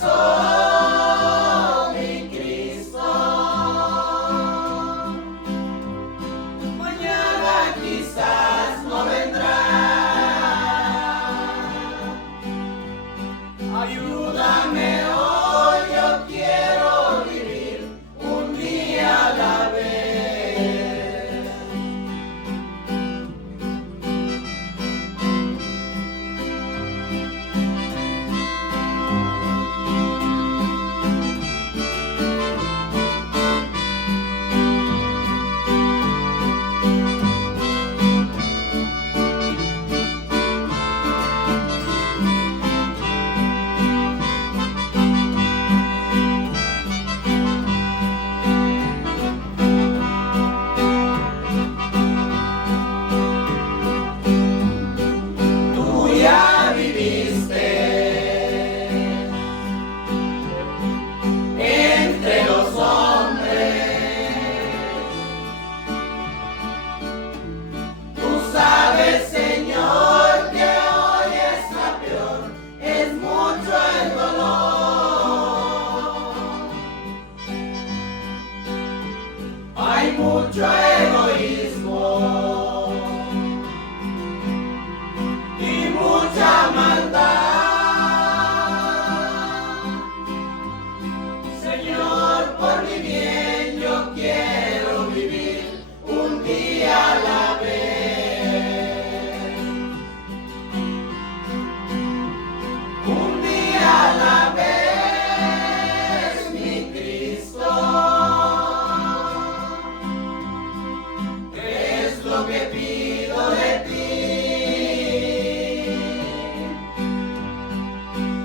pasó, mi Cristo. Mañana quizás no vendrá. Ayúdame hoy, yo quiero vivir un día a la vez. Tú ya viviste entre los hombres. Tú sabes, Señor, que hoy es la peor, es mucho el dolor. Hay mucho egoísmo y mucha maldad. Señor, por mi bien yo quiero vivir un día a la vez. Un día a la vez, mi Cristo. Es lo que pido de ti.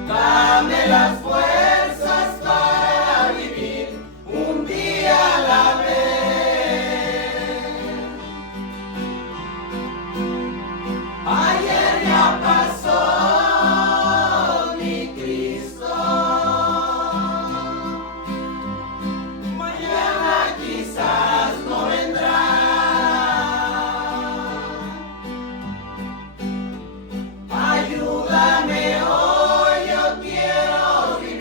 Dame las fuerzas para vivir un día a la vez. Ayer ya pasó, mi Cristo. Mañana quizás no vendrá. Ayúdame hoy, yo quiero vivir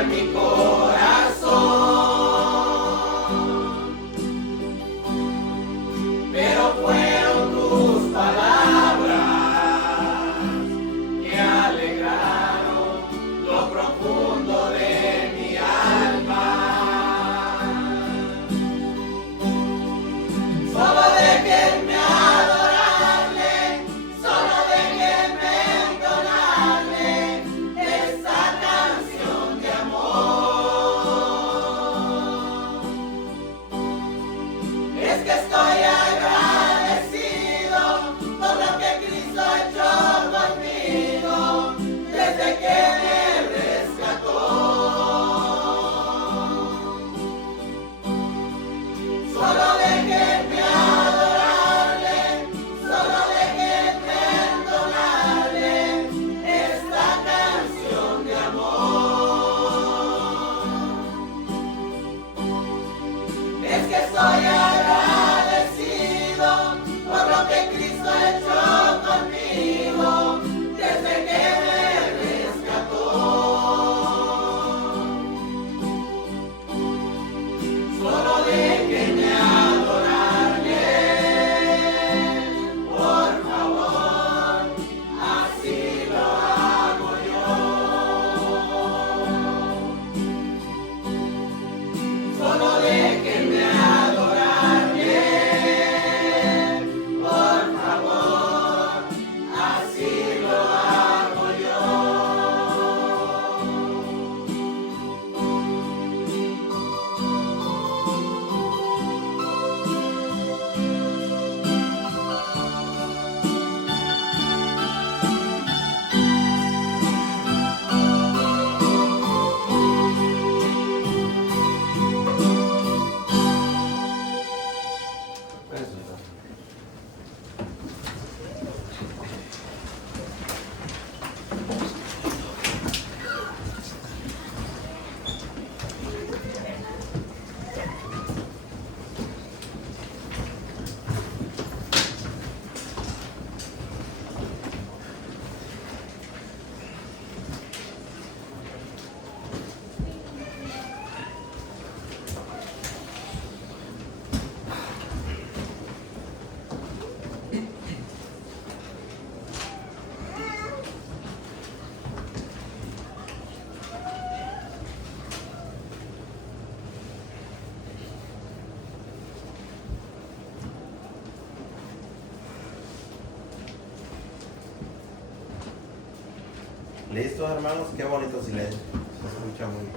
en mi corazón, pero fueron tus palabras que alegraron lo profundo de mi alma. Solo déjenme adorarle, solo déjenme entonarle esta canción de amor. Es que estoy agradecido por lo que Cristo ha hecho conmigo desde que me rescató. Solo déjenme adorarle, solo déjenme entonarle esta canción de amor. Es que estoy agradecido por lo que Cristo ha hecho conmigo desde que me rescató. Solo déjenme adorarle, por favor, así lo hago yo. Solo déjenme adorarle, por favor, así lo hago yo. ¿Listos, hermanos? Qué bonito silencio. Se escucha muy bien.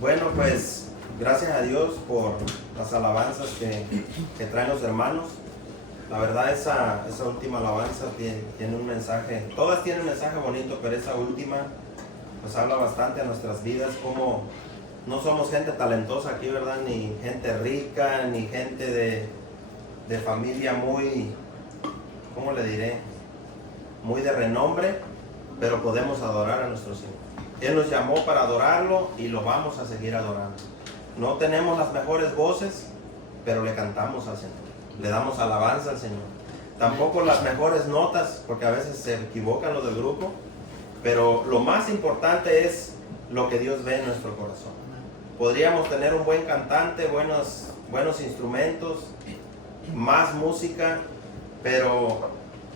Bueno, pues gracias a Dios por las alabanzas que traen los hermanos. La verdad, esa última alabanza tiene un mensaje. Todas tienen un mensaje bonito, pero esa última pues habla bastante a nuestras vidas. Como no somos gente talentosa aquí, ¿verdad? Ni gente rica, ni gente de familia muy, ¿cómo le diré? Muy de renombre, pero podemos adorar a nuestro Señor. Él nos llamó para adorarlo y lo vamos a seguir adorando. No tenemos las mejores voces, pero le cantamos al Señor. Le damos alabanza al Señor. Tampoco las mejores notas, porque a veces se equivocan los del grupo, pero lo más importante es lo que Dios ve en nuestro corazón. Podríamos tener un buen cantante, buenos instrumentos, más música, pero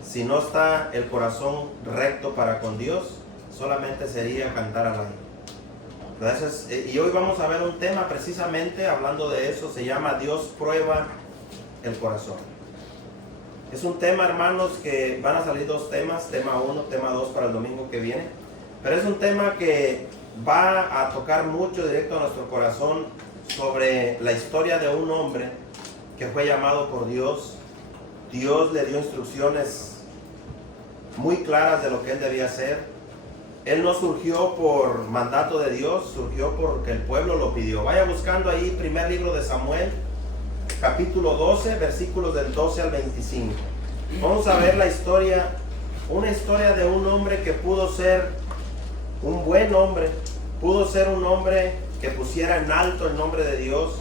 si no está el corazón recto para con Dios, solamente sería cantar al aire. Entonces, y hoy vamos a ver un tema precisamente hablando de eso. Se llama Dios prueba el corazón. Es un tema, hermanos, que van a salir dos temas, tema 1, tema 2 para el domingo que viene. Pero es un tema que va a tocar mucho directo a nuestro corazón sobre la historia de un hombre que fue llamado por Dios. Dios le dio instrucciones muy claras de lo que él debía hacer. Él no surgió por mandato de Dios, surgió porque el pueblo lo pidió. Vaya buscando ahí, primer libro de Samuel, capítulo 12, versículos del 12 al 25. Vamos a ver la historia, una historia de un hombre que pudo ser un buen hombre, pudo ser un hombre que pusiera en alto el nombre de Dios,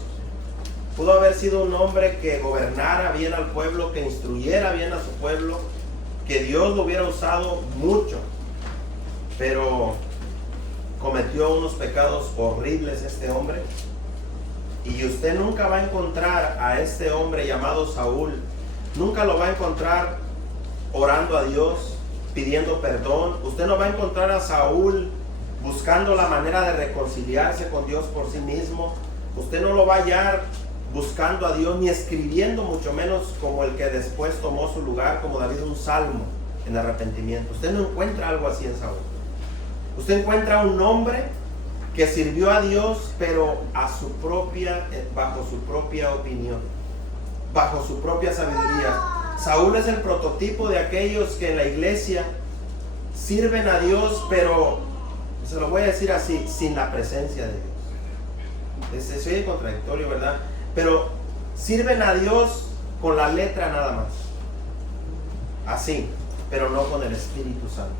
pudo haber sido un hombre que gobernara bien al pueblo, que instruyera bien a su pueblo, que Dios lo hubiera usado mucho, pero cometió unos pecados horribles este hombre. Y usted nunca va a encontrar a este hombre llamado Saúl, nunca lo va a encontrar orando a Dios, pidiendo perdón. Usted no va a encontrar a Saúl buscando la manera de reconciliarse con Dios por sí mismo. Usted no lo va a hallar buscando a Dios, ni escribiendo, mucho menos como el que después tomó su lugar, como David, un salmo en arrepentimiento. Usted no encuentra algo así en Saúl. Usted encuentra un hombre que sirvió a Dios, pero bajo su propia opinión, bajo su propia sabiduría. Saúl es el prototipo de aquellos que en la iglesia sirven a Dios, pero, se lo voy a decir así, sin la presencia de Dios. Se oye contradictorio, ¿verdad? Pero sirven a Dios con la letra nada más. Así, pero no con el Espíritu Santo.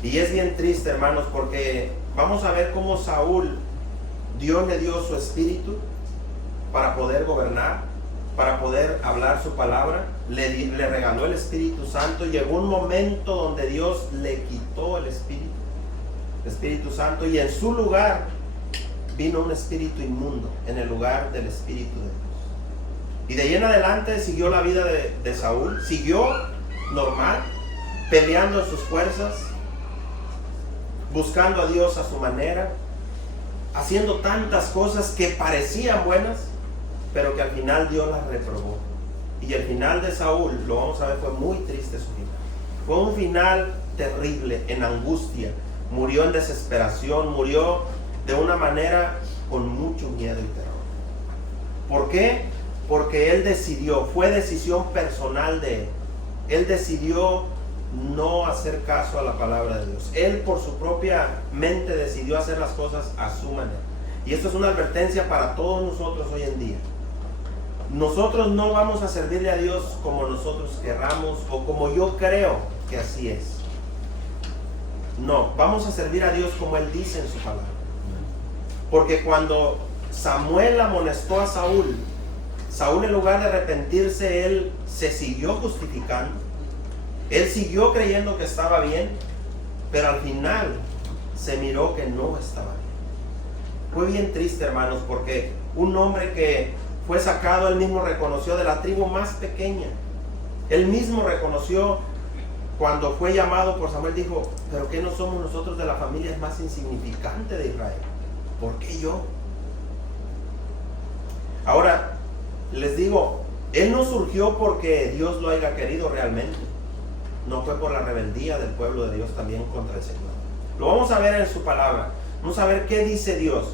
Y es bien triste, hermanos, porque vamos a ver cómo Saúl, Dios le dio su espíritu para poder gobernar, para poder hablar su palabra. Le regaló el Espíritu Santo. Llegó un momento donde Dios le quitó el Espíritu Santo, y en su lugar vino un espíritu inmundo en el lugar del Espíritu de Dios. Y de ahí en adelante siguió la vida de Saúl, siguió normal, peleando en sus fuerzas, buscando a Dios a su manera, haciendo tantas cosas que parecían buenas, pero que al final Dios las reprobó. Y el final de Saúl, lo vamos a ver, fue muy triste su final. Fue un final terrible, en angustia. Murió en desesperación, murió de una manera con mucho miedo y terror. ¿Por qué? Porque él decidió, fue decisión personal de él. Él decidió no hacer caso a la palabra de Dios. Él por su propia mente decidió hacer las cosas a su manera. Y esto es una advertencia para todos nosotros hoy en día. Nosotros no vamos a servirle a Dios como nosotros querramos o como yo creo que así es. No, vamos a servir a Dios como Él dice en su palabra. Porque cuando Samuel amonestó a Saúl, Saúl, en lugar de arrepentirse, él se siguió justificando. Él siguió creyendo que estaba bien, pero al final se miró que no estaba bien. Fue bien triste, hermanos, porque un hombre que fue sacado, él mismo reconoció, de la tribu más pequeña. Él mismo reconoció cuando fue llamado por Samuel, dijo: ¿pero qué no somos nosotros de la familia más insignificante de Israel? ¿Por qué yo? Ahora, les digo, él no surgió porque Dios lo haya querido realmente. No fue por la rebeldía del pueblo de Dios también contra el Señor. Lo vamos a ver en su palabra. Vamos a ver qué dice Dios.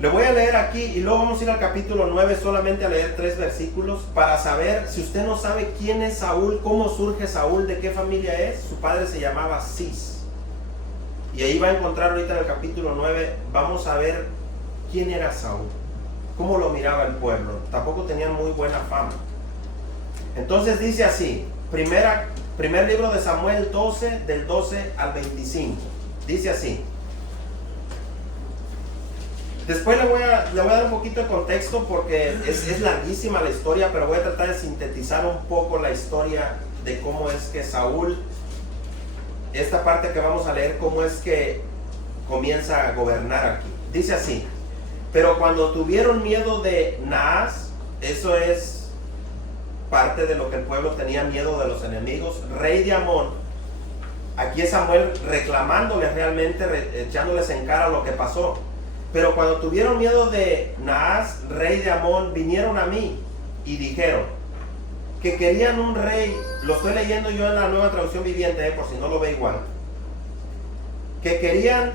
Le voy a leer aquí y luego vamos a ir al capítulo 9 solamente a leer 3 versículos para saber, si usted no sabe quién es Saúl, cómo surge Saúl, de qué familia es. Su padre se llamaba Cis. Y ahí va a encontrar ahorita en el capítulo 9, vamos a ver quién era Saúl, cómo lo miraba el pueblo. Tampoco tenían muy buena fama. Entonces dice así, primer libro de Samuel 12, del 12 al 25. Dice así. Después le voy a dar un poquito de contexto porque es larguísima la historia, pero voy a tratar de sintetizar un poco la historia de cómo es que Saúl, esta parte que vamos a leer, cómo es que comienza a gobernar aquí. Dice así: pero cuando tuvieron miedo de Naas, eso es parte de lo que el pueblo tenía miedo de los enemigos, rey de Amón. Aquí es Samuel reclamándole realmente, echándoles en cara lo que pasó. Pero cuando tuvieron miedo de Naas, rey de Amón, vinieron a mí y dijeron que querían un rey. Lo estoy leyendo yo en la Nueva Traducción Viviente, por si no lo ve igual. Que querían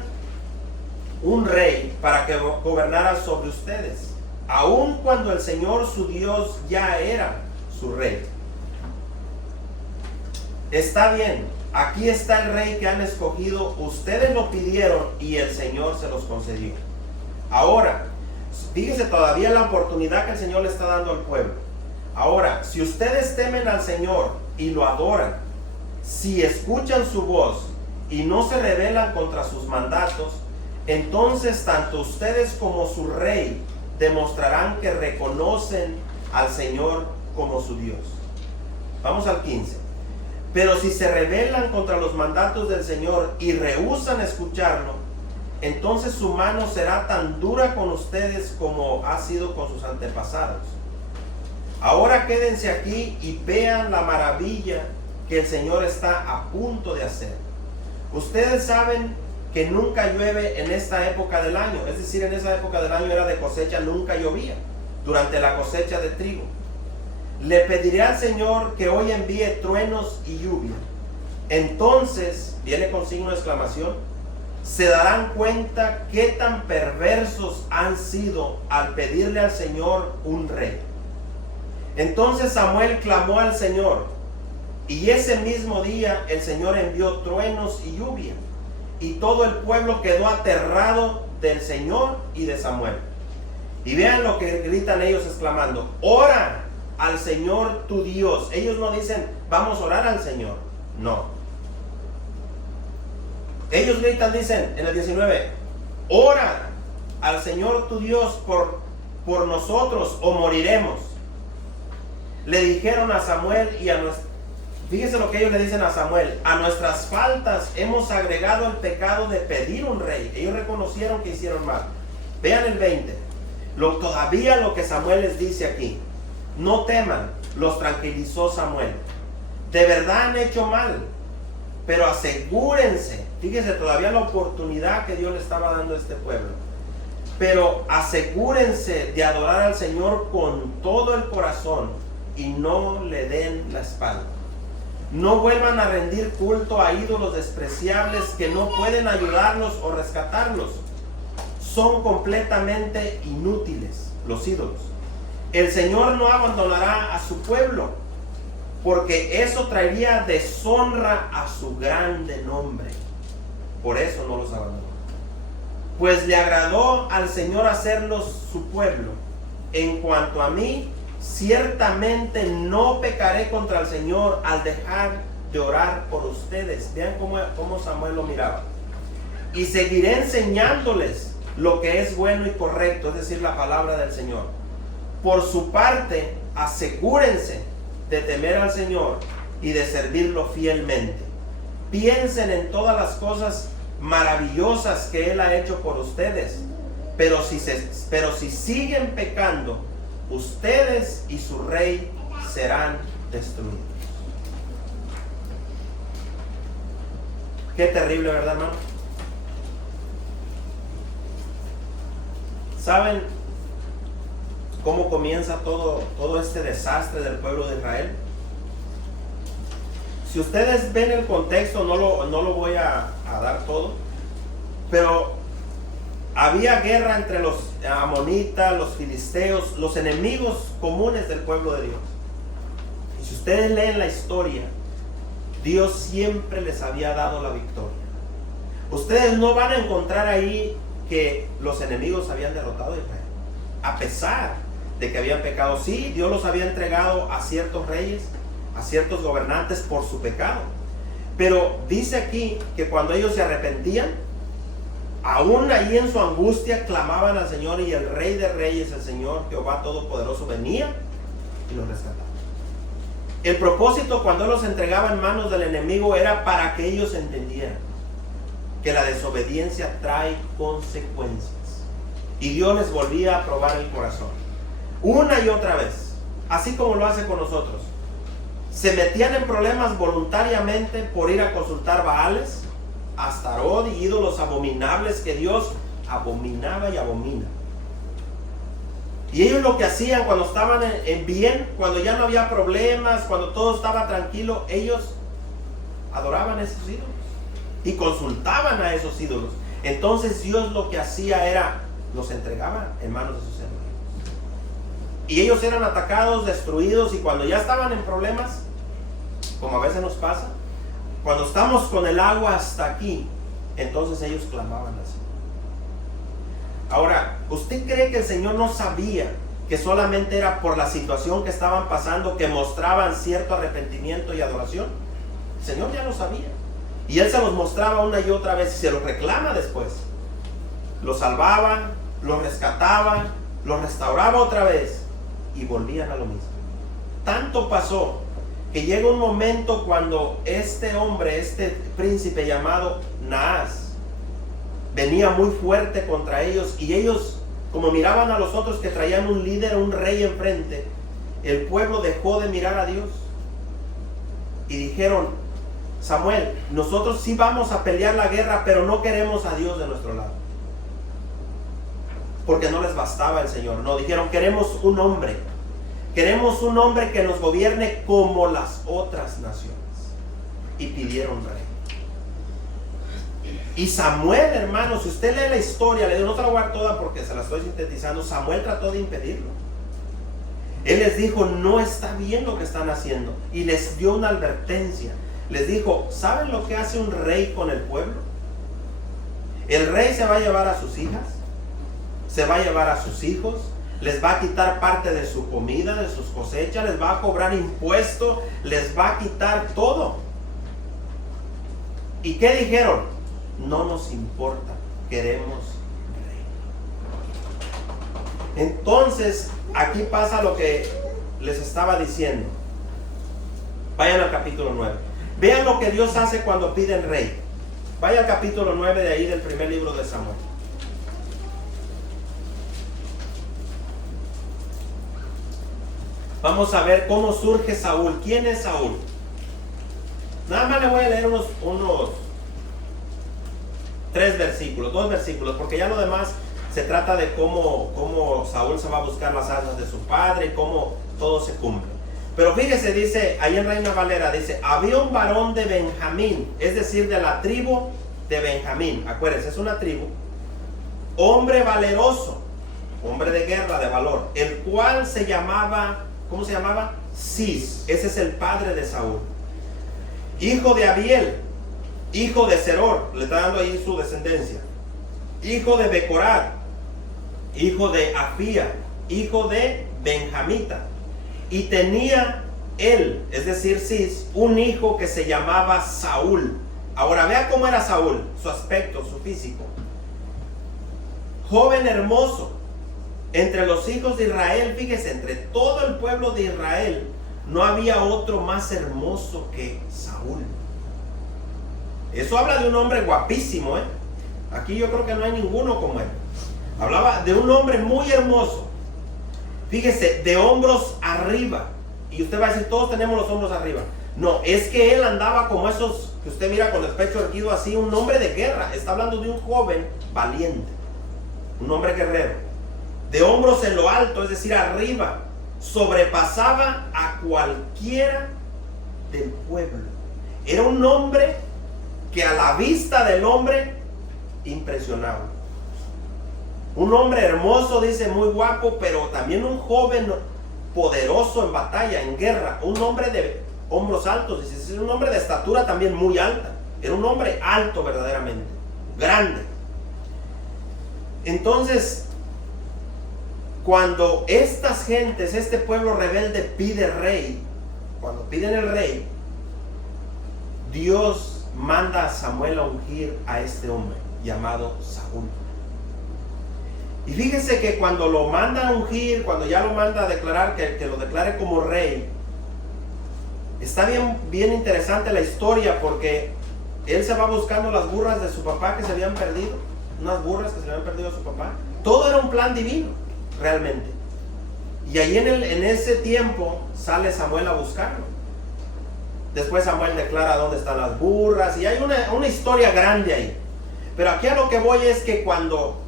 un rey para que gobernara sobre ustedes, aun cuando el Señor su Dios ya era su rey. Está bien, aquí está el rey que han escogido, ustedes lo pidieron y el Señor se los concedió. Ahora, fíjese todavía la oportunidad que el Señor le está dando al pueblo. Ahora, si ustedes temen al Señor y lo adoran, si escuchan su voz y no se rebelan contra sus mandatos, entonces tanto ustedes como su rey demostrarán que reconocen al Señor como su Dios. Vamos al 15. Pero si se rebelan contra los mandatos del Señor y rehúsan escucharlo, entonces su mano será tan dura con ustedes como ha sido con sus antepasados. Ahora quédense aquí y vean la maravilla que el Señor está a punto de hacer. Ustedes saben que nunca llueve en esta época del año, es decir, en esa época del año era de cosecha, nunca llovía durante la cosecha de trigo. Le pediré al Señor que hoy envíe truenos y lluvia. Entonces, viene con signo de exclamación, se darán cuenta qué tan perversos han sido al pedirle al Señor un rey. Entonces Samuel clamó al Señor, y ese mismo día el Señor envió truenos y lluvia, y todo el pueblo quedó aterrado del Señor y de Samuel. Y vean lo que gritan ellos exclamando, ora al Señor tu Dios. Ellos no dicen, vamos a orar al Señor. No. Ellos gritan, dicen en el 19, ora al Señor tu Dios por nosotros o moriremos. Le dijeron a Samuel y a nuestros... Fíjense lo que ellos le dicen a Samuel, a nuestras faltas hemos agregado el pecado de pedir un rey. Ellos reconocieron que hicieron mal. Vean el 20. Todavía lo que Samuel les dice aquí, no teman, los tranquilizó Samuel. De verdad han hecho mal, pero asegúrense, fíjense todavía la oportunidad que Dios le estaba dando a este pueblo. Pero asegúrense de adorar al Señor con todo el corazón y no le den la espalda. No vuelvan a rendir culto a ídolos despreciables que no pueden ayudarlos o rescatarlos. Son completamente inútiles los ídolos. El Señor no abandonará a su pueblo, porque eso traería deshonra a su grande nombre. Por eso no los abandonó. Pues le agradó al Señor hacerlos su pueblo. En cuanto a mí, ciertamente no pecaré contra el Señor al dejar de orar por ustedes. Vean cómo Samuel lo miraba. Y seguiré enseñándoles lo que es bueno y correcto, es decir, la palabra del Señor. Por su parte, asegúrense de temer al Señor y de servirlo fielmente. Piensen en todas las cosas maravillosas que Él ha hecho por ustedes. Pero si siguen pecando, ustedes y su rey serán destruidos. Qué terrible, ¿verdad, hermano? ¿Saben cómo comienza todo este desastre del pueblo de Israel? Si ustedes ven el contexto, no lo voy a dar todo, pero había guerra entre los amonitas, los filisteos, los enemigos comunes del pueblo de Dios. Y si ustedes leen la historia, Dios siempre les había dado la victoria. Ustedes no van a encontrar ahí que los enemigos habían derrotado a Israel, a pesar de que habían pecado. Sí, Dios los había entregado a ciertos reyes, a ciertos gobernantes por su pecado, pero dice aquí que cuando ellos se arrepentían, aún ahí en su angustia clamaban al Señor, y el Rey de Reyes, el Señor Jehová Todopoderoso, venía y los rescataba. El propósito cuando los entregaba en manos del enemigo era para que ellos entendieran que la desobediencia trae consecuencias, y Dios les volvía a probar el corazón una y otra vez, así como lo hace con nosotros. Se metían en problemas voluntariamente por ir a consultar Baales, Astarot y ídolos abominables que Dios abominaba y abomina. Y ellos lo que hacían cuando estaban en bien, cuando ya no había problemas, cuando todo estaba tranquilo, ellos adoraban a esos ídolos y consultaban a esos ídolos. Entonces Dios lo que hacía era, los entregaba en manos de sus enemigos. Y ellos eran atacados, destruidos, y cuando ya estaban en problemas, como a veces nos pasa, cuando estamos con el agua hasta aquí, entonces ellos clamaban así. Ahora, ¿usted cree que el Señor no sabía que solamente era por la situación que estaban pasando que mostraban cierto arrepentimiento y adoración? El Señor ya lo sabía, y Él se los mostraba una y otra vez, y se los reclama después. Los salvaba, los rescataba, los restauraba otra vez, y volvían a lo mismo. Tanto pasó que llega un momento cuando este hombre, este príncipe llamado Naas, venía muy fuerte contra ellos, y ellos, como miraban a los otros que traían un líder, un rey enfrente, el pueblo dejó de mirar a Dios y dijeron: Samuel, nosotros sí vamos a pelear la guerra, pero no queremos a Dios de nuestro lado, porque no les bastaba el Señor. No, dijeron: queremos un hombre que nos gobierne como las otras naciones. Y pidieron rey. Y Samuel, hermano, si usted lee la historia, no te la voy a dar toda porque se la estoy sintetizando, Samuel trató de impedirlo. Él les dijo: no está bien lo que están haciendo, y les dio una advertencia. Les dijo: ¿saben lo que hace un rey con el pueblo? El rey se va a llevar a sus hijas, se va a llevar a sus hijos, les va a quitar parte de su comida, de sus cosechas, les va a cobrar impuestos, les va a quitar todo. ¿Y qué dijeron? No nos importa, queremos rey. Entonces, aquí pasa lo que les estaba diciendo. Vayan al capítulo 9. Vean lo que Dios hace cuando piden rey. Vaya al capítulo 9 de ahí del primer libro de Samuel. Vamos a ver cómo surge Saúl. ¿Quién es Saúl? Nada más le voy a leer unos 2 versículos, porque ya lo demás se trata de cómo Saúl se va a buscar las asnas de su padre y cómo todo se cumple. Pero fíjese, dice, ahí en Reina Valera, dice: había un varón de Benjamín, es decir, de la tribu de Benjamín. Acuérdense, es una tribu. Hombre valeroso, hombre de guerra, de valor, el cual se llamaba, ¿cómo se llamaba? Cis. Ese es el padre de Saúl. Hijo de Abiel, hijo de Seror, le está dando ahí su descendencia. Hijo de Becorat, hijo de Afía, hijo de Benjamita. Y tenía él, es decir, Cis, un hijo que se llamaba Saúl. Ahora vea cómo era Saúl, su aspecto, su físico. Joven hermoso. Entre los hijos de Israel, fíjese, entre todo el pueblo de Israel, no había otro más hermoso que Saúl. Eso habla de un hombre guapísimo, ¿eh? Aquí yo creo que no hay ninguno como él. Hablaba de un hombre muy hermoso. Fíjese, de hombros arriba. Y usted va a decir: todos tenemos los hombros arriba. No, es que él andaba como esos que usted mira con el pecho erguido así, un hombre de guerra. Está hablando de un joven valiente, un hombre guerrero. De hombros en lo alto, es decir, arriba. Sobrepasaba a cualquiera del pueblo. Era un hombre que a la vista del hombre impresionaba. Un hombre hermoso, dice, muy guapo, pero también un joven poderoso en batalla, en guerra. Un hombre de hombros altos, dice, es un hombre de estatura también muy alta. Era un hombre alto verdaderamente, grande. Entonces, cuando estas gentes, este pueblo rebelde pide rey, cuando piden el rey, Dios manda a Samuel a ungir a este hombre llamado Saúl. Y fíjense que cuando lo manda a ungir, cuando ya lo manda a declarar, que lo declare como rey, está bien interesante la historia, porque él se va buscando las burras de su papá que se habían perdido, unas burras que se le habían perdido a su papá. Todo era un plan divino, realmente. Y ahí en ese tiempo sale Samuel a buscarlo. Después Samuel declara dónde están las burras, y hay una historia grande ahí. Pero aquí a lo que voy es que cuando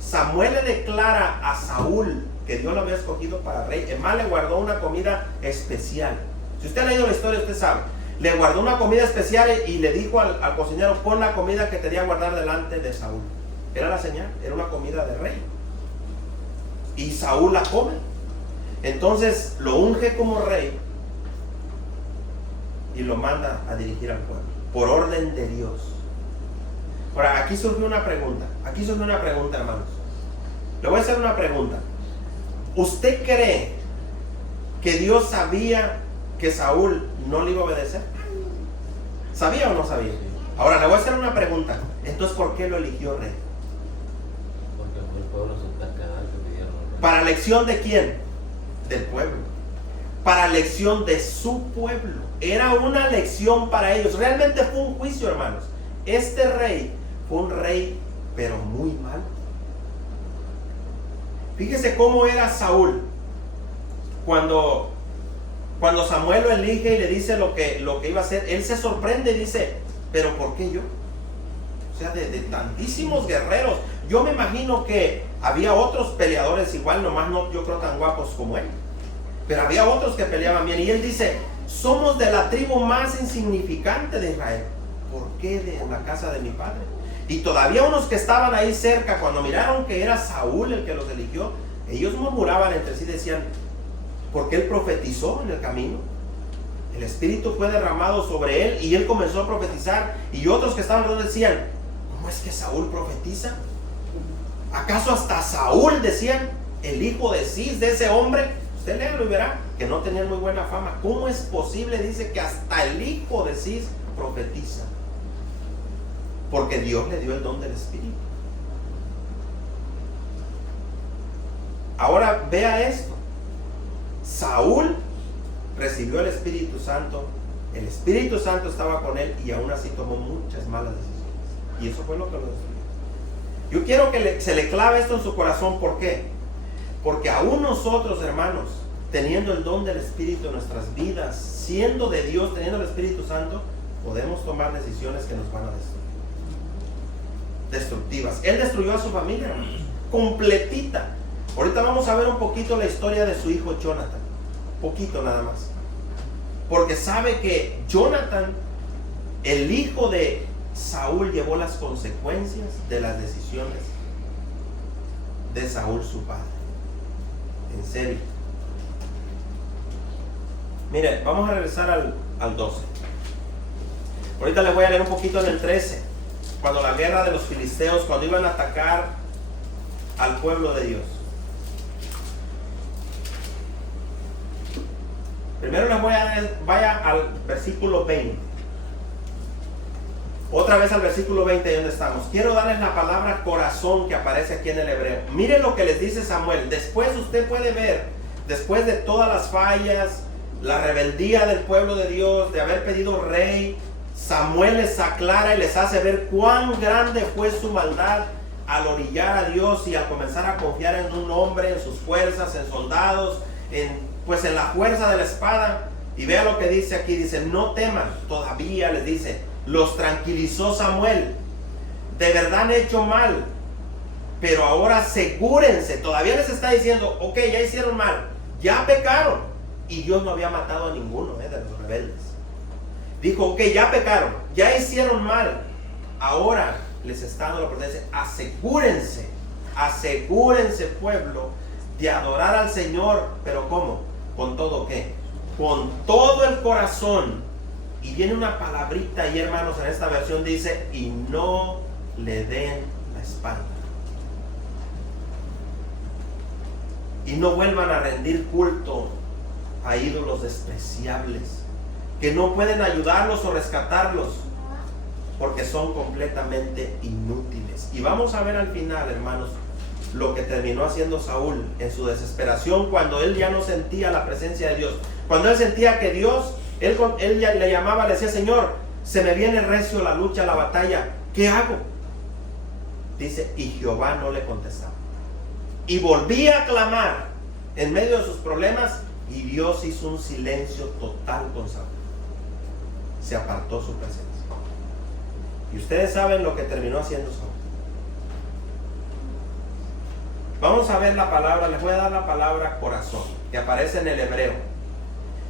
Samuel le declara a Saúl que Dios lo había escogido para rey, además le guardó una comida especial. Si usted ha leído la historia, usted sabe. Le guardó una comida especial y le dijo al cocinero: pon la comida que te di a guardar delante de Saúl. Era la señal, era una comida de rey. Y Saúl la come. Entonces lo unge como rey y lo manda a dirigir al pueblo, por orden de Dios. Ahora, aquí surgió una pregunta. Hermanos. Le voy a hacer una pregunta. ¿Usted cree que Dios sabía que Saúl no le iba a obedecer? ¿Sabía o no sabía? Ahora, le voy a hacer una pregunta. Entonces, ¿por qué lo eligió rey? Porque el pueblo se está quedando pidiendo rey. ¿Para elección de quién? Del pueblo. Para elección de su pueblo. Era una elección para ellos. Realmente fue un juicio, hermanos. Este rey fue un rey, pero muy malo. Fíjese cómo era Saúl. Cuando Samuel lo elige y le dice lo que iba a hacer, él se sorprende y dice, ¿pero por qué yo? O sea, de tantísimos guerreros. Yo me imagino que había otros peleadores igual, nomás no yo creo tan guapos como él. Pero había otros que peleaban bien. Y él dice, somos de la tribu más insignificante de Israel. ¿Por qué de la casa de mi padre? Y todavía unos que estaban ahí cerca, cuando miraron que era Saúl el que los eligió, ellos murmuraban entre sí, decían, porque él profetizó en el camino. El Espíritu fue derramado sobre él y él comenzó a profetizar. Y otros que estaban alrededor decían, ¿cómo es que Saúl profetiza? ¿Acaso hasta Saúl, decían, el hijo de Cis, de ese hombre? Usted léalo y verá que no tenían muy buena fama. ¿Cómo es posible? Dice que hasta el hijo de Cis profetiza. Porque Dios le dio el don del Espíritu. Ahora vea esto. Saúl recibió el Espíritu Santo. El Espíritu Santo estaba con él y aún así tomó muchas malas decisiones. Y eso fue lo que lo destruyó. Yo quiero que se le clave esto en su corazón. ¿Por qué? Porque aún nosotros, hermanos, teniendo el don del Espíritu en nuestras vidas, siendo de Dios, teniendo el Espíritu Santo, podemos tomar decisiones que nos van a destruir. Destructivas. Él destruyó a su familia, hermanos, completita. Ahorita vamos a ver un poquito la historia de su hijo Jonathan. Poquito nada más. Porque sabe que Jonathan, el hijo de Saúl, llevó las consecuencias de las decisiones de Saúl, su padre. En serio. Mire, vamos a regresar al 12. Ahorita les voy a leer un poquito en el 13. Cuando la guerra de los filisteos, cuando iban a atacar al pueblo de Dios. Primero les voy a vaya al versículo 20. Otra vez al versículo 20, ahí donde estamos. Quiero darles la palabra corazón que aparece aquí en el hebreo. Miren lo que les dice Samuel. Después usted puede ver, después de todas las fallas, la rebeldía del pueblo de Dios, de haber pedido rey, Samuel les aclara y les hace ver cuán grande fue su maldad al orillar a Dios y al comenzar a confiar en un hombre, en sus fuerzas, en soldados, en la fuerza de la espada. Y vea lo que dice aquí, dice, no teman, todavía les dice, los tranquilizó Samuel, de verdad han hecho mal, pero ahora asegúrense, todavía les está diciendo, ok, ya hicieron mal, ya pecaron, y Dios no había matado a ninguno de los rebeldes. Dijo, ok, ya pecaron, ya hicieron mal, ahora les está dando la oportunidad, asegúrense pueblo, de adorar al Señor, pero ¿cómo? ¿Con todo qué? Con todo el corazón. Y viene una palabrita ahí, hermanos, en esta versión dice, y no le den la espalda. Y no vuelvan a rendir culto a ídolos despreciables, que no pueden ayudarlos o rescatarlos, porque son completamente inútiles. Y vamos a ver al final, hermanos, lo que terminó haciendo Saúl en su desesperación, cuando él ya no sentía la presencia de Dios, cuando él sentía que Dios, él ya le llamaba, le decía, Señor, se me viene recio la lucha, la batalla, ¿qué hago? Dice, y Jehová no le contestaba, y volvía a clamar en medio de sus problemas, y Dios hizo un silencio total con Saúl, se apartó su presencia. Y ustedes saben lo que terminó haciendo Saúl. Vamos a ver la palabra, les voy a dar la palabra corazón, que aparece en el hebreo.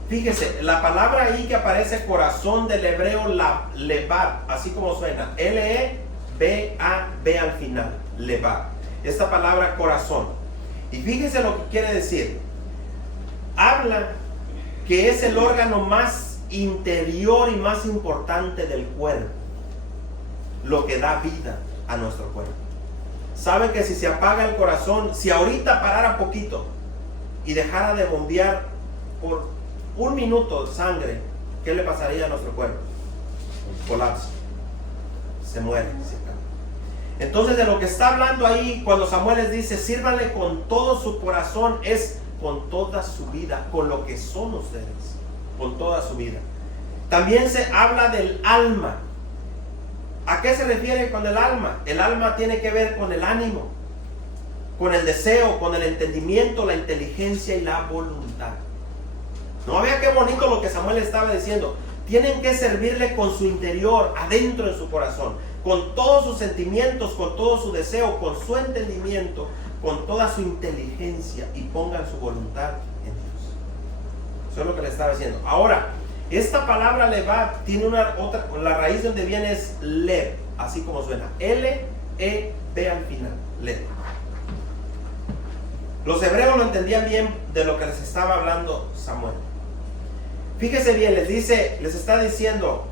Fíjese, la palabra ahí que aparece corazón del hebreo, levad, así como suena, L-E-B-A-B al final, levad. Esta palabra corazón. Y fíjese lo que quiere decir. Habla que es el órgano más interior y más importante del cuerpo, lo que da vida a nuestro cuerpo. Sabe que si se apaga el corazón, si ahorita parara poquito y dejara de bombear por un minuto sangre, ¿qué le pasaría a nuestro cuerpo? Colapso, se muere, se acaba. Entonces, de lo que está hablando ahí cuando Samuel les dice, sírvanle con todo su corazón, es con toda su vida, con lo que son ustedes, con toda su vida. También se habla del alma. ¿A qué se refiere con el alma? El alma tiene que ver con el ánimo, con el deseo, con el entendimiento, la inteligencia y la voluntad. ¿No vea qué bonito lo que Samuel estaba diciendo? Tienen que servirle con su interior, adentro de su corazón, con todos sus sentimientos, con todo su deseo, con su entendimiento, con toda su inteligencia, y pongan su voluntad en Dios. Eso es lo que le estaba diciendo. Ahora, esta palabra levad tiene la raíz donde viene es lev, así como suena, L-E-V al final, lev. Los hebreos lo entendían bien de lo que les estaba hablando Samuel. Fíjese bien, les está diciendo,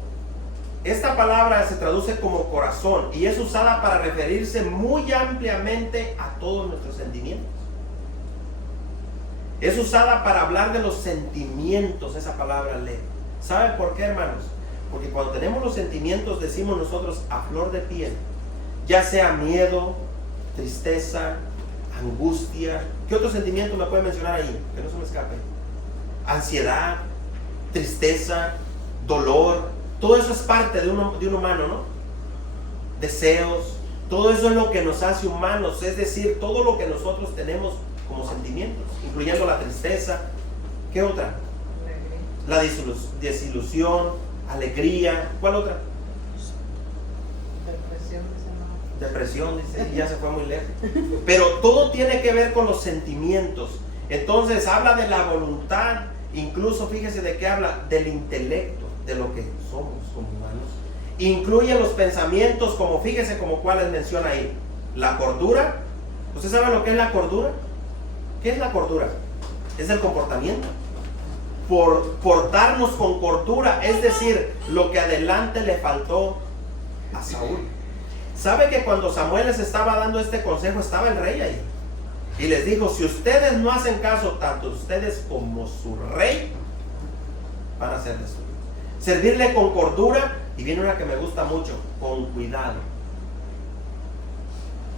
esta palabra se traduce como corazón y es usada para referirse muy ampliamente a todos nuestros sentimientos. Es usada para hablar de los sentimientos, esa palabra lev. ¿Saben por qué, hermanos? Porque cuando tenemos los sentimientos, decimos nosotros a flor de piel, ya sea miedo, tristeza, angustia. ¿Qué otro sentimiento me puede mencionar ahí? Que no se me escape. Ansiedad, tristeza, dolor. Todo eso es parte de un humano, ¿no? Deseos. Todo eso es lo que nos hace humanos. Es decir, todo lo que nosotros tenemos como sentimientos, incluyendo la tristeza. ¿Qué otra? La desilusión, alegría. ¿Cuál otra? Depresión, dice, ya se fue muy lejos. Pero todo tiene que ver con los sentimientos. Entonces habla de la voluntad, incluso fíjese de qué habla, del intelecto, de lo que somos como humanos. Incluye los pensamientos, como fíjese como cuáles menciona ahí. La cordura. ¿Usted sabe lo que es la cordura? ¿Qué es la cordura? Es el comportamiento. Por portarnos con cordura, es decir, lo que adelante le faltó a Saúl. ¿Sabe que cuando Samuel les estaba dando este consejo, estaba el rey ahí? Y les dijo, si ustedes no hacen caso, tanto ustedes como su rey van a ser destruidos. Servirle con cordura, y viene una que me gusta mucho, con cuidado.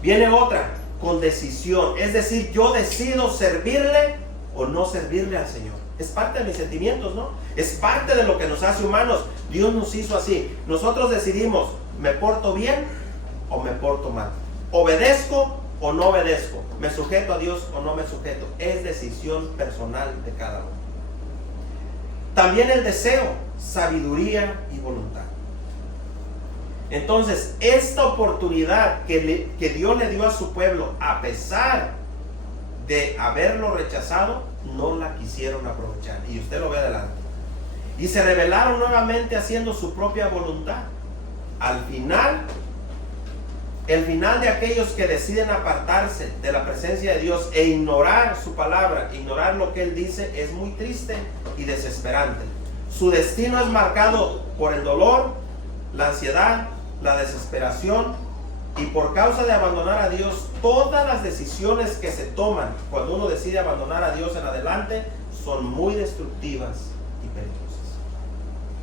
Viene otra, con decisión, es decir, yo decido servirle o no servirle al Señor. Es parte de mis sentimientos, ¿no? Es parte de lo que nos hace humanos. Dios nos hizo así. Nosotros decidimos, ¿me porto bien o me porto mal? ¿Obedezco o no obedezco? ¿Me sujeto a Dios o no me sujeto? Es decisión personal de cada uno. También el deseo, sabiduría y voluntad. Entonces, esta oportunidad que Dios le dio a su pueblo, a pesar de haberlo rechazado, no la quisieron aprovechar. Y usted lo ve adelante. Y se rebelaron nuevamente haciendo su propia voluntad. Al final, el final de aquellos que deciden apartarse de la presencia de Dios e ignorar su palabra, ignorar lo que Él dice, es muy triste y desesperante. Su destino es marcado por el dolor, la ansiedad, la desesperación, y por causa de abandonar a Dios, todas las decisiones que se toman cuando uno decide abandonar a Dios en adelante son muy destructivas y peligrosas.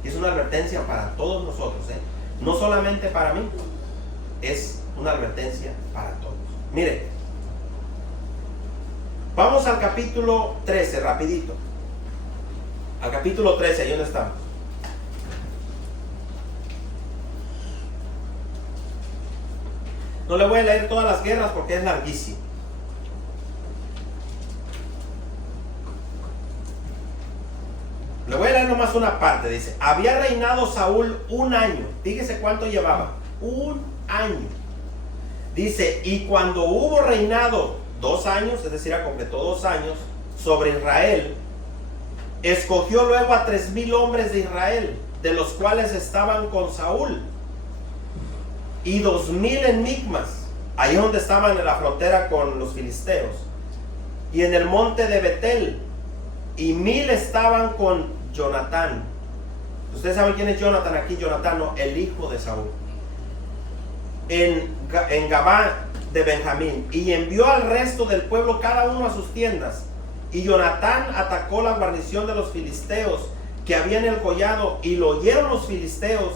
Y es una advertencia para todos nosotros, no solamente para mí, es una advertencia para todos. Mire, vamos al capítulo 13, rapidito. Al capítulo 13, ahí donde estamos. No le voy a leer todas las guerras porque es larguísimo. Le voy a leer nomás una parte. Dice, había reinado Saúl 1 año. Fíjese cuánto llevaba. 1 año. Dice, y cuando hubo reinado 2 años, es decir, completó 2 años, sobre Israel, escogió luego a 3,000 hombres de Israel, de los cuales estaban con Saúl, y 2,000 en Micmas, ahí donde estaban en la frontera con los filisteos, y en el monte de Betel, y 1,000 estaban con Jonatán. Ustedes saben quién es Jonatán aquí. Jonatán, no, el hijo de Saúl, en Gabá de Benjamín, y envió al resto del pueblo cada uno a sus tiendas. Y Jonatán atacó la guarnición de los filisteos que había en el collado, y lo oyeron los filisteos,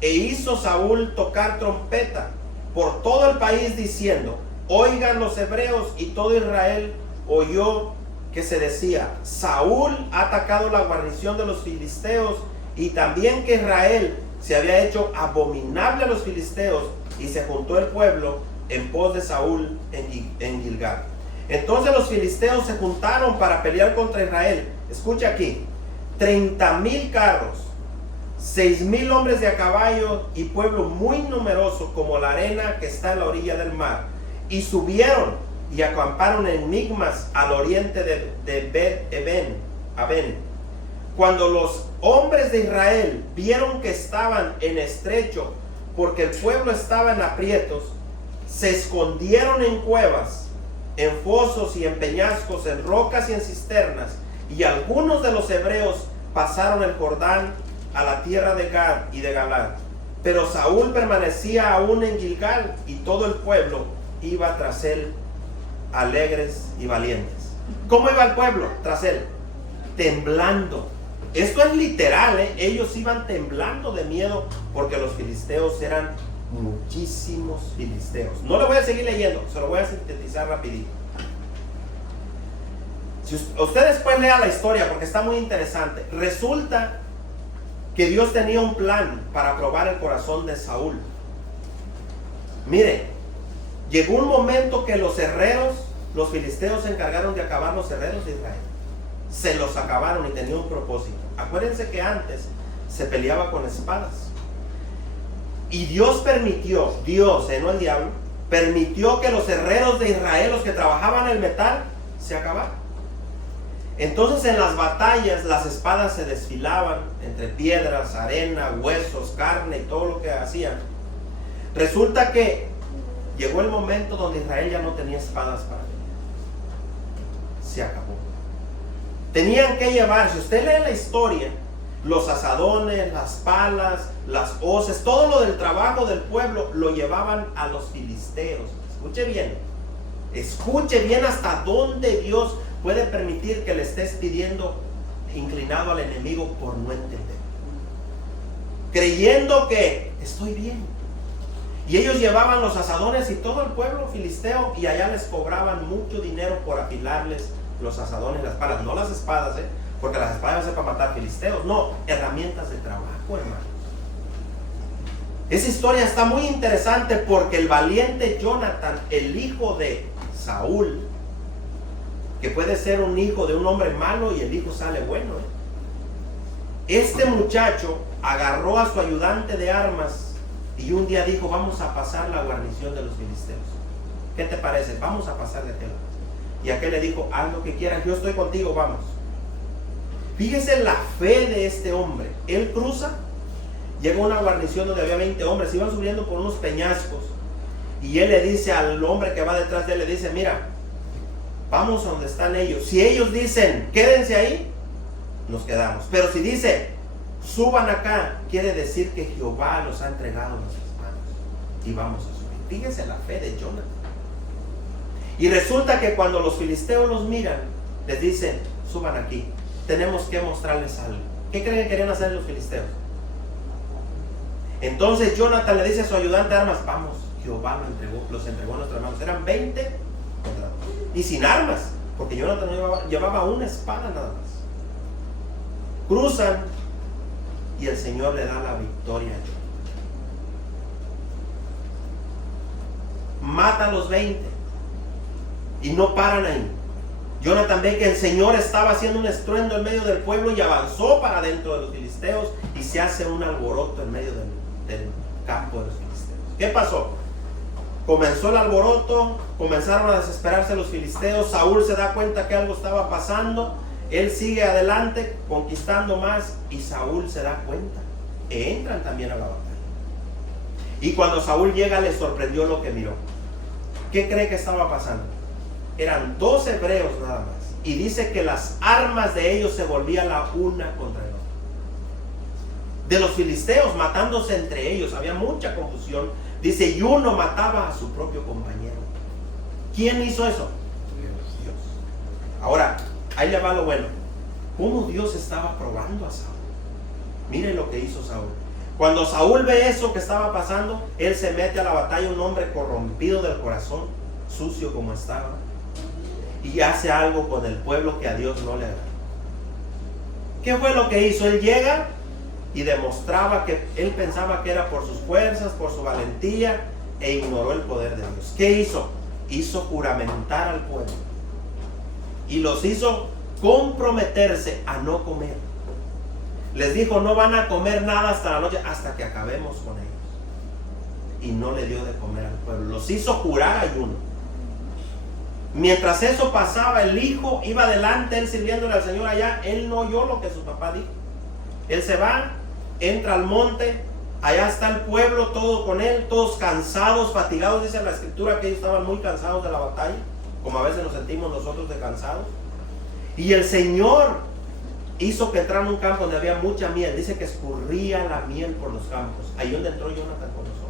e hizo Saúl tocar trompeta por todo el país diciendo, oigan los hebreos. Y todo Israel oyó que se decía, Saúl ha atacado la guarnición de los filisteos, y también que Israel se había hecho abominable a los filisteos y se juntó el pueblo en pos de Saúl en Gilgal. Entonces los filisteos se juntaron para pelear contra Israel. Escucha aquí, 30,000 carros, 6,000 hombres de a caballo y pueblo muy numeroso como la arena que está en la orilla del mar. Y subieron y acamparon en Migmas al oriente de Bet-Aven. Cuando los hombres de Israel vieron que estaban en estrecho porque el pueblo estaba en aprietos, se escondieron en cuevas, en fosos y en peñascos, en rocas y en cisternas, y algunos de los hebreos pasaron el Jordán a la tierra de Gad y de Galad. Pero Saúl permanecía aún en Gilgal y todo el pueblo iba tras él alegres y valientes. ¿Cómo iba el pueblo tras él? Temblando. Esto es literal, ¿eh? Ellos iban temblando de miedo porque los filisteos eran muchísimos filisteos. No lo voy a seguir leyendo, se lo voy a sintetizar rapidito. Si ustedes pueden leer la historia porque está muy interesante. Resulta que Dios tenía un plan para probar el corazón de Saúl. Mire, llegó un momento que los herreros, los filisteos se encargaron de acabar los herreros de Israel. Se los acabaron y tenía un propósito. Acuérdense que antes se peleaba con espadas. Y Dios permitió, Dios, no el diablo, permitió que los herreros de Israel, los que trabajaban el metal, se acabaran. Entonces en las batallas las espadas se desfilaban entre piedras, arena, huesos, carne y todo lo que hacían. Resulta que llegó el momento donde Israel ya no tenía espadas para pelear. Se acabó. Tenían que llevar, si usted lee la historia, los azadones, las palas, las hoces, todo lo del trabajo del pueblo lo llevaban a los filisteos. Escuche bien hasta dónde Dios puede permitir que le estés pidiendo inclinado al enemigo por no entender, creyendo que estoy bien. Y ellos llevaban los asadones y todo el pueblo filisteo, y allá les cobraban mucho dinero por afilarles los asadones, las palas, no las espadas, porque las espadas van a ser para matar filisteos, no, herramientas de trabajo, hermanos. Esa historia está muy interesante porque el valiente Jonathan, el hijo de Saúl, que puede ser un hijo de un hombre malo y el hijo sale bueno, este muchacho agarró a su ayudante de armas y un día dijo: vamos a pasar la guarnición de los filisteos. ¿Qué te parece? Vamos a pasar de aquel lado. Y aquel le dijo: haz lo que quieras, yo estoy contigo, vamos. Fíjese la fe de este hombre. Él cruza, llega a una guarnición donde había 20 hombres, iban subiendo por unos peñascos, y él le dice al hombre que va detrás de él, le dice: mira, vamos a donde están ellos. Si ellos dicen quédense ahí, nos quedamos. Pero si dice suban acá, quiere decir que Jehová los ha entregado en nuestras manos y vamos a subir. Fíjense la fe de Jonathan. Y resulta que cuando los filisteos los miran, les dicen: suban aquí, tenemos que mostrarles algo. ¿Qué creen que querían hacer los filisteos? Entonces Jonathan le dice a su ayudante de armas: vamos, Jehová los entregó en nuestras manos. Eran 20 contra 2 y sin armas, porque Jonathan llevaba una espada nada más. Cruzan y el Señor le da la victoria a Jonathan. Mata a los 20 y no paran ahí. Jonathan ve que el Señor estaba haciendo un estruendo en medio del pueblo y avanzó para dentro de los filisteos, y se hace un alboroto en medio del campo de los filisteos. ¿Qué pasó? Comenzó el alboroto, comenzaron a desesperarse los filisteos. Saúl se da cuenta que algo estaba pasando. Él sigue adelante conquistando más, y Saúl se da cuenta. Entran también a la batalla. Y cuando Saúl llega, le sorprendió lo que miró. ¿Qué cree que estaba pasando? Eran 2 hebreos nada más, y dice que las armas de ellos se volvían la una contra el otro. De los filisteos matándose entre ellos, había mucha confusión. Dice, y uno mataba a su propio compañero. ¿Quién hizo eso? Dios. Ahora, ahí le va lo bueno. ¿Cómo Dios estaba probando a Saúl? Miren lo que hizo Saúl. Cuando Saúl ve eso que estaba pasando, él se mete a la batalla, un hombre corrompido del corazón, sucio como estaba, y hace algo con el pueblo que a Dios no le agrada. ¿Qué fue lo que hizo? Él llega y demostraba que él pensaba que era por sus fuerzas, por su valentía, e ignoró el poder de Dios. ¿Qué hizo? Hizo juramentar al pueblo y los hizo comprometerse a no comer. Les dijo: no van a comer nada hasta la noche, hasta que acabemos con ellos. Y no le dio de comer al pueblo. Los hizo jurar ayuno. Mientras eso pasaba, el hijo iba adelante, él sirviéndole al Señor allá. Él no oyó lo que su papá dijo. Él se va, entra al monte, allá está el pueblo, todo con él, todos cansados, fatigados. Dice la escritura que ellos estaban muy cansados de la batalla, como a veces nos sentimos nosotros de cansados. Y el Señor hizo que entraran a un campo donde había mucha miel. Dice que escurría la miel por los campos. Ahí donde entró Jonathan con nosotros.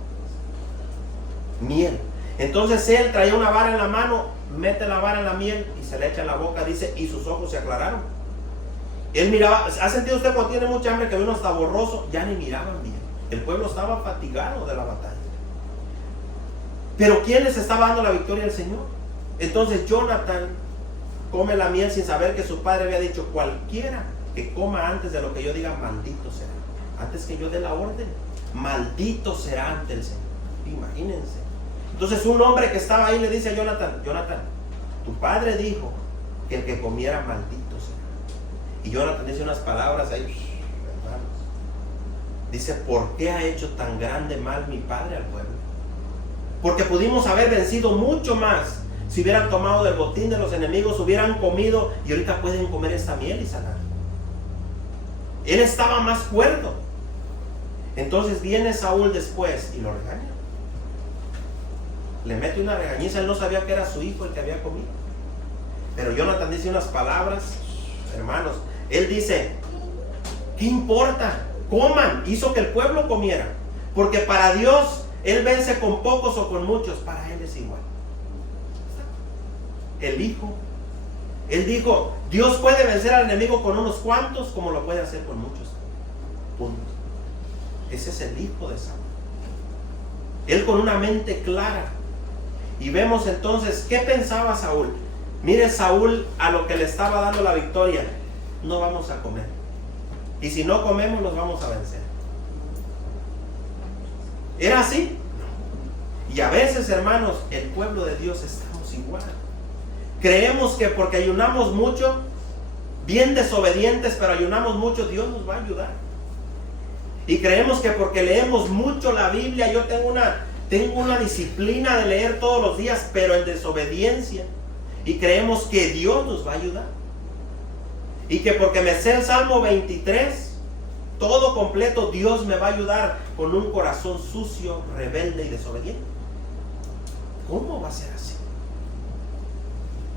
Miel. Entonces él traía una vara en la mano, mete la vara en la miel y se le echa en la boca. Dice, y sus ojos se aclararon. Él miraba. ¿Ha sentido usted cuando tiene mucha hambre que uno está borroso? Ya ni miraban bien. El pueblo estaba fatigado de la batalla. Pero ¿quién les estaba dando la victoria al Señor? Entonces Jonathan come la miel sin saber que su padre había dicho: cualquiera que coma antes de lo que yo diga, maldito será. Antes que yo dé la orden, maldito será ante el Señor. Imagínense. Entonces un hombre que estaba ahí le dice a Jonathan: Jonathan, tu padre dijo que el que comiera, maldito será. Y Jonathan dice unas palabras ahí, hermanos. Dice: ¿por qué ha hecho tan grande mal mi padre al pueblo? Porque pudimos haber vencido mucho más si hubieran tomado del botín de los enemigos, hubieran comido, y ahorita pueden comer esta miel y sanar. Él estaba más cuerdo. Entonces viene Saúl después y lo regaña. Le mete una regañiza. Él no sabía que era su hijo el que había comido. Pero Jonathan dice unas palabras, hermanos. Él dice: ¿qué importa? Coman. Hizo que el pueblo comiera. Porque para Dios, Él vence con pocos o con muchos. Para Él es igual. El hijo, él dijo: Dios puede vencer al enemigo con unos cuantos, como lo puede hacer con muchos. Punto. Ese es el hijo de Saúl. Él con una mente clara. Y vemos entonces qué pensaba Saúl. Mire, Saúl, a lo que le estaba dando la victoria: no vamos a comer, y si no comemos nos vamos a vencer. ¿Era así? No. Y a veces, hermanos, el pueblo de Dios estamos igual. Creemos que porque ayunamos mucho, bien desobedientes, pero ayunamos mucho, Dios nos va a ayudar. Y creemos que porque leemos mucho la Biblia, yo tengo una disciplina de leer todos los días, pero en desobediencia. Y creemos que Dios nos va a ayudar. Y que porque me sé el Salmo 23, todo completo, Dios me va a ayudar con un corazón sucio, rebelde y desobediente. ¿Cómo va a ser así?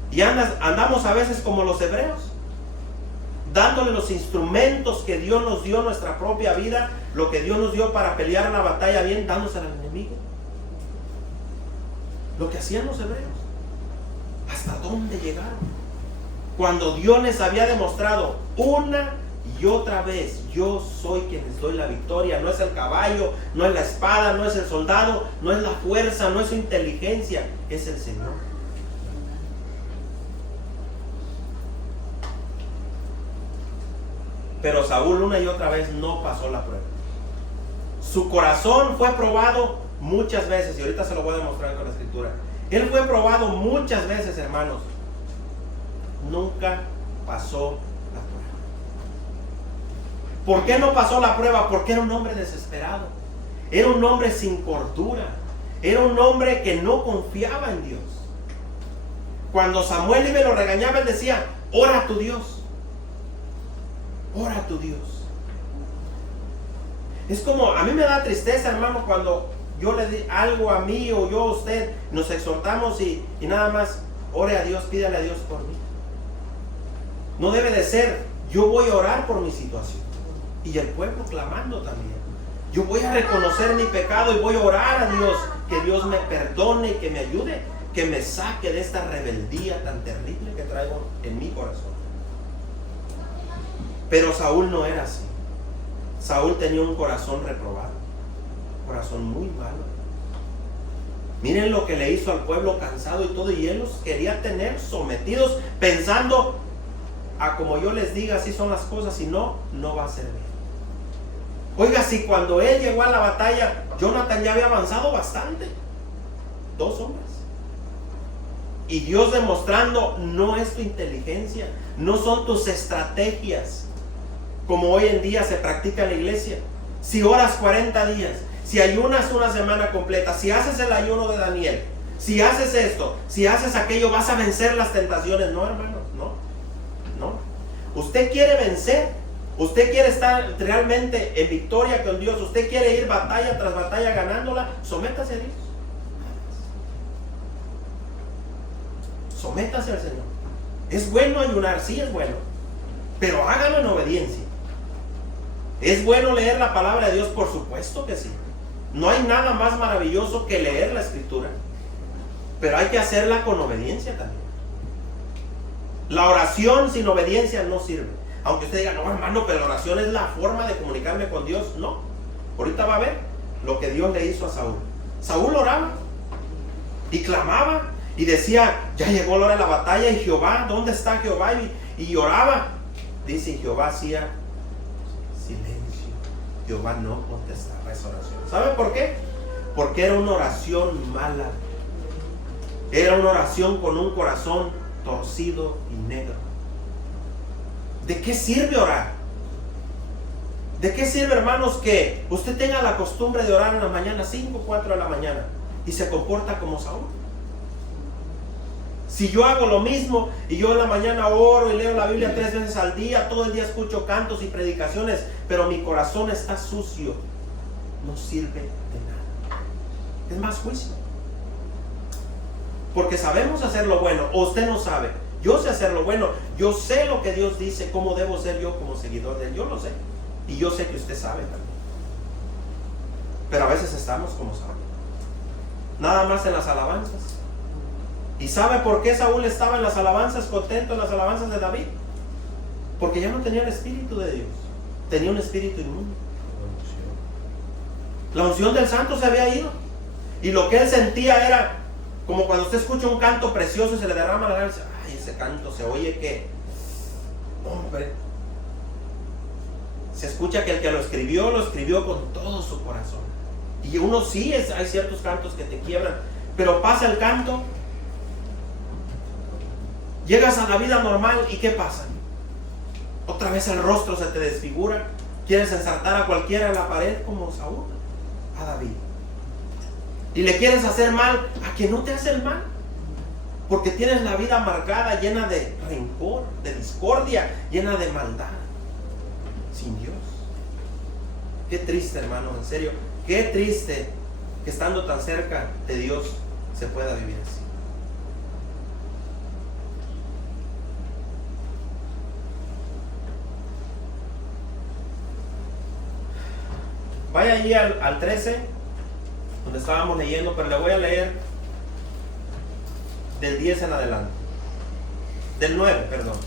Y andamos a veces como los hebreos, dándole los instrumentos que Dios nos dio en nuestra propia vida, lo que Dios nos dio para pelear la batalla bien, dándose al enemigo. Lo que hacían los hebreos. ¿Hasta dónde llegaron? Cuando Dios les había demostrado una y otra vez: yo soy quien les doy la victoria. No es el caballo, no es la espada, no es el soldado, no es la fuerza, no es su inteligencia, es el Señor. Pero Saúl una y otra vez no pasó la prueba. Su corazón fue probado muchas veces, y ahorita se lo voy a demostrar con la escritura. Él fue probado muchas veces, hermanos. Nunca pasó la prueba. ¿Por qué no pasó la prueba? Porque era un hombre desesperado. Era un hombre sin cordura. Era un hombre que no confiaba en Dios. Cuando Samuel iba y lo regañaba, él decía: ora a tu Dios. Ora a tu Dios. Es como, a mí me da tristeza, hermano, cuando yo le di algo a mí o yo a usted, nos exhortamos y nada más: ore a Dios, pídale a Dios por mí. No debe de ser: yo voy a orar por mi situación. Y el pueblo clamando también: yo voy a reconocer mi pecado y voy a orar a Dios, que Dios me perdone y que me ayude, que me saque de esta rebeldía tan terrible que traigo en mi corazón. Pero Saúl no era así. Saúl tenía un corazón reprobado, un corazón muy malo. Miren lo que le hizo al pueblo cansado y todo, y él los quería tener sometidos, pensando: a como yo les diga, así son las cosas, si no, no va a ser bien. Oiga, si cuando él llegó a la batalla, Jonathan ya había avanzado bastante. 2 hombres. Y Dios demostrando, no es tu inteligencia, no son tus estrategias, como hoy en día se practica en la iglesia. Si oras 40 días, si ayunas una semana completa, si haces el ayuno de Daniel, si haces esto, si haces aquello, vas a vencer las tentaciones. No, hermanos, no. Usted quiere vencer, usted quiere estar realmente en victoria con Dios, usted quiere ir batalla tras batalla ganándola, sométase a Dios. Sométase al Señor. Es bueno ayunar, sí es bueno, pero hágalo en obediencia. ¿Es bueno leer la palabra de Dios? Por supuesto que sí. No hay nada más maravilloso que leer la Escritura, pero hay que hacerla con obediencia también. La oración sin obediencia no sirve. Aunque usted diga, no hermano, pero la oración es la forma de comunicarme con Dios. No. Ahorita va a ver lo que Dios le hizo a Saúl. Saúl oraba y clamaba y decía, ya llegó la hora de la batalla, y Jehová, ¿dónde está Jehová? Y oraba. Dice, Jehová hacía silencio. Jehová no contestaba esa oración. ¿Sabe por qué? Porque era una oración mala. Era una oración con un corazón torcido y negro. ¿De qué sirve orar? ¿De qué sirve, hermanos, que usted tenga la costumbre de orar en la mañana, 5 o 4 de la mañana, y se comporta como Saúl? Si yo hago lo mismo y yo en la mañana oro y leo la Biblia 3 veces al día, todo el día escucho cantos y predicaciones, pero mi corazón está sucio, no sirve de nada. Es más juicio. Porque sabemos hacer lo bueno, o usted no sabe. Yo sé hacer lo bueno, yo sé lo que Dios dice, cómo debo ser yo como seguidor de Él, yo lo sé. Y yo sé que usted sabe también. Pero a veces estamos como Saúl, nada más en las alabanzas. ¿Y sabe por qué Saúl estaba en las alabanzas, contento en las alabanzas de David? Porque ya no tenía el Espíritu de Dios, tenía un espíritu inmundo. La unción del santo se había ido, y lo que él sentía era como cuando usted escucha un canto precioso y se le derrama la garganta. Ay, ese canto se oye que, hombre, se escucha que el que lo escribió con todo su corazón. Y uno sí, hay ciertos cantos que te quiebran, pero pasa el canto, llegas a la vida normal y ¿qué pasa? Otra vez el rostro se te desfigura, quieres ensartar a cualquiera en la pared como Saúl, a David. Y le quieres hacer mal a quien no te hace el mal, porque tienes la vida amargada, llena de rencor, de discordia, llena de maldad, sin Dios. Qué triste, hermano, en serio, qué triste que estando tan cerca de Dios se pueda vivir así. Vaya allí al 13, donde estábamos leyendo, pero le voy a leer del 10 en adelante. Del 9, perdón.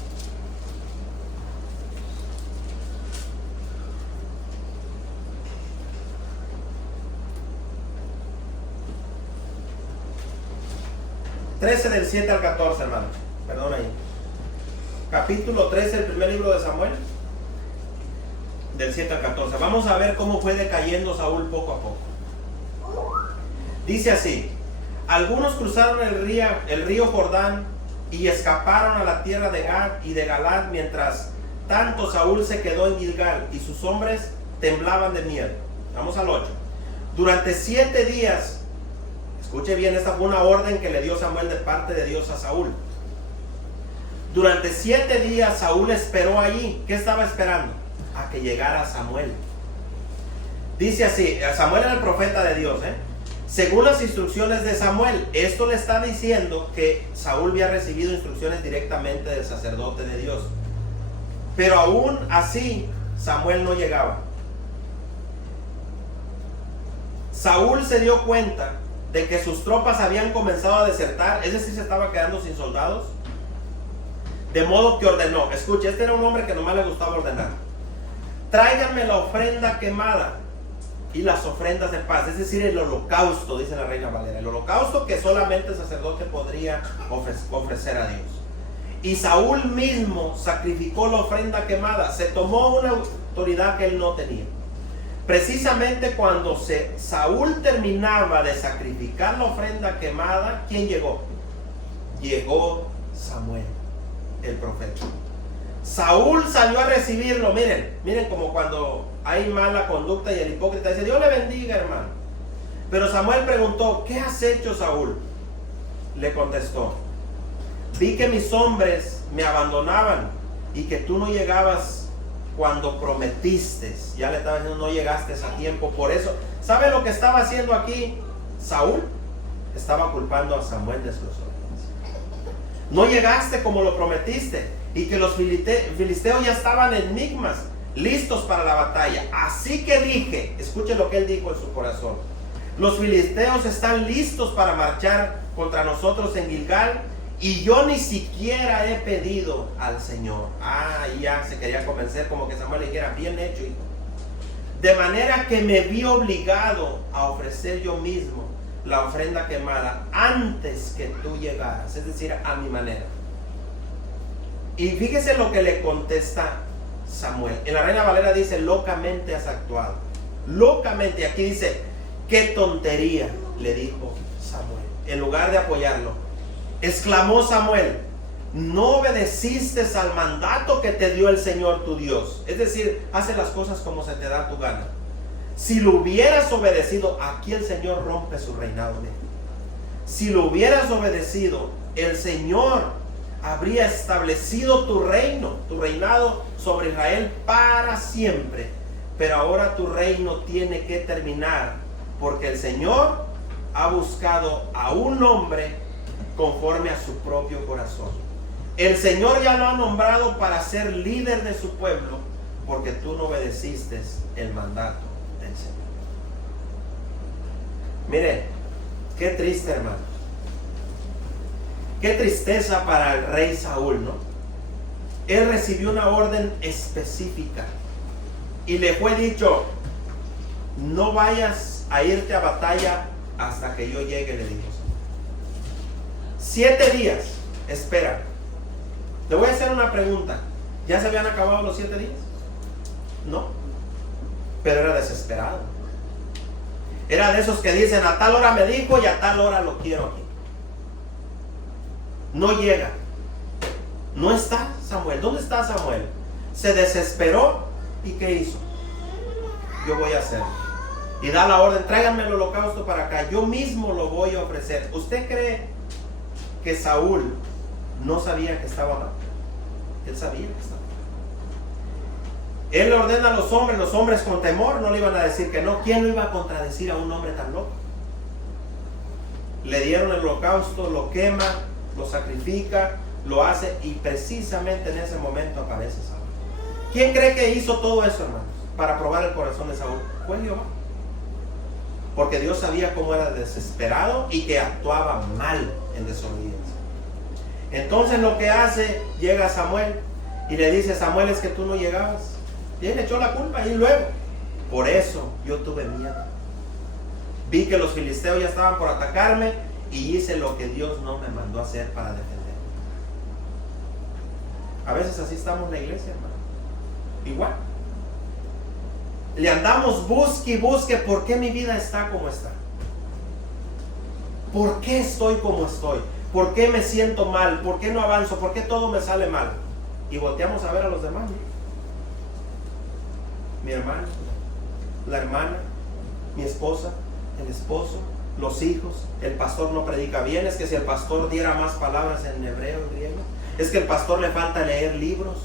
Del 7 al 14, hermano. Perdón ahí. Capítulo 13, el primer libro de Samuel. Del 7 al 14. Vamos a ver cómo fue decayendo Saúl poco a poco. Dice así: algunos cruzaron el río Jordán y escaparon a la tierra de Gad y de Galad, mientras tanto Saúl se quedó en Gilgal y sus hombres temblaban de miedo. Vamos al 8. Durante 7 días, escuche bien, esta fue una orden que le dio Samuel de parte de Dios a Saúl. Durante 7 días Saúl esperó allí. ¿Qué estaba esperando? A que llegara Samuel. Dice así, Samuel era el profeta de Dios, según las instrucciones de Samuel. Esto le está diciendo que Saúl había recibido instrucciones directamente del sacerdote de Dios, pero aún así Samuel no llegaba. Saúl se dio cuenta de que sus tropas habían comenzado a desertar, es decir, se estaba quedando sin soldados, de modo que ordenó. Escuche, este era un hombre que nomás le gustaba ordenar: tráiganme la ofrenda quemada y las ofrendas de paz, es decir, el holocausto, dice la Reina Valera, el holocausto que solamente el sacerdote podría ofrecer a Dios. Y Saúl mismo sacrificó la ofrenda quemada, se tomó una autoridad que él no tenía. Precisamente cuando Saúl terminaba de sacrificar la ofrenda quemada, ¿quién llegó? Llegó Samuel, el profeta. Saúl salió a recibirlo. Miren como cuando hay mala conducta y el hipócrita dice: Dios le bendiga, hermano. Pero Samuel preguntó: ¿qué has hecho, Saúl? Le contestó: vi que mis hombres me abandonaban y que tú no llegabas cuando prometiste. Ya le estaba diciendo: no llegaste a tiempo. Por eso, ¿sabe lo que estaba haciendo aquí Saúl? Estaba culpando a Samuel de sus obras. No llegaste como lo prometiste, y que los filisteos ya estaban en Micmas, listos para la batalla. Así que dije, escuche lo que él dijo en su corazón: los filisteos están listos para marchar contra nosotros en Gilgal, y yo ni siquiera he pedido al Señor. Ya se quería convencer, como que Samuel le dijera: bien hecho, hijo. De manera que me vi obligado a ofrecer yo mismo la ofrenda quemada antes que tú llegaras, es decir, a mi manera. Y fíjese lo que le contesta Samuel. En la Reina Valera dice: locamente has actuado. Locamente. Aquí dice: qué tontería, le dijo Samuel. En lugar de apoyarlo, exclamó Samuel: no obedeciste al mandato que te dio el Señor tu Dios. Es decir, hace las cosas como se te da tu gana. Si lo hubieras obedecido, aquí el Señor rompe su reinado. Si lo hubieras obedecido, el Señor habría establecido tu reinado sobre Israel para siempre. Pero ahora tu reino tiene que terminar, porque el Señor ha buscado a un hombre conforme a su propio corazón. El Señor ya lo ha nombrado para ser líder de su pueblo, porque tú no obedeciste el mandato del Señor. Mire, qué triste, hermano. Qué tristeza para el rey Saúl, ¿no? Él recibió una orden específica y le fue dicho: no vayas a irte a batalla hasta que yo llegue, le dijo. 7 días, espera. Le voy a hacer una pregunta. ¿Ya se habían acabado los 7 días? No. Pero era desesperado. Era de esos que dicen: a tal hora me dijo y a tal hora lo quiero aquí. No llega. No está Samuel. ¿Dónde está Samuel? Se desesperó. ¿Y qué hizo? Yo voy a hacer. Y da la orden: tráiganme el holocausto para acá. Yo mismo lo voy a ofrecer. ¿Usted cree que Saúl no sabía que estaba mal? Él sabía que estaba mal. Él le ordena a los hombres con temor no le iban a decir que no. ¿Quién lo iba a contradecir a un hombre tan loco? Le dieron el holocausto, lo quema, lo sacrifica, lo hace, y precisamente en ese momento aparece Saúl. ¿Quién cree que hizo todo eso, hermanos, para probar el corazón de Saúl? Fue Jehová. Porque Dios sabía cómo era desesperado y que actuaba mal en desobediencia. Entonces lo que hace, llega Samuel y le dice: Samuel, es que tú no llegabas. Y él echó la culpa. Y luego, por eso yo tuve miedo. Vi que los filisteos ya estaban por atacarme y hice lo que Dios no me mandó a hacer para defenderme. A veces así estamos en la iglesia, hermano. Igual. Le andamos busque y busque. ¿Por qué mi vida está como está? ¿Por qué estoy como estoy? ¿Por qué me siento mal? ¿Por qué no avanzo? ¿Por qué todo me sale mal? Y volteamos a ver a los demás, ¿no? Mi hermano, la hermana, mi esposa, el esposo, los hijos. El pastor no predica bien. Es que si el pastor diera más palabras en hebreo, en griego. Es que el pastor le falta leer libros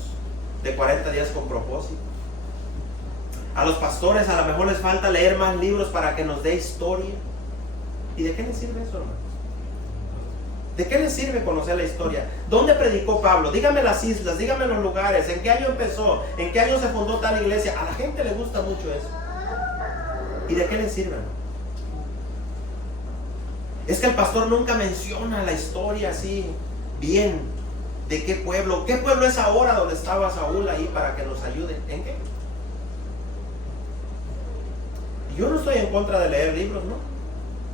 de 40 días con propósito. A los pastores a lo mejor les falta leer más libros para que nos dé historia. ¿Y de qué les sirve eso, hermano? ¿De qué les sirve conocer la historia? ¿Dónde predicó Pablo? Dígame las islas, dígame los lugares, en qué año empezó, en qué año se fundó tal iglesia. A la gente le gusta mucho eso. ¿Y de qué les sirve, hermano? Es que el pastor nunca menciona la historia así bien. ¿De qué pueblo? ¿Qué pueblo es ahora donde estaba Saúl ahí para que nos ayude? ¿En qué? Yo no estoy en contra de leer libros, ¿no?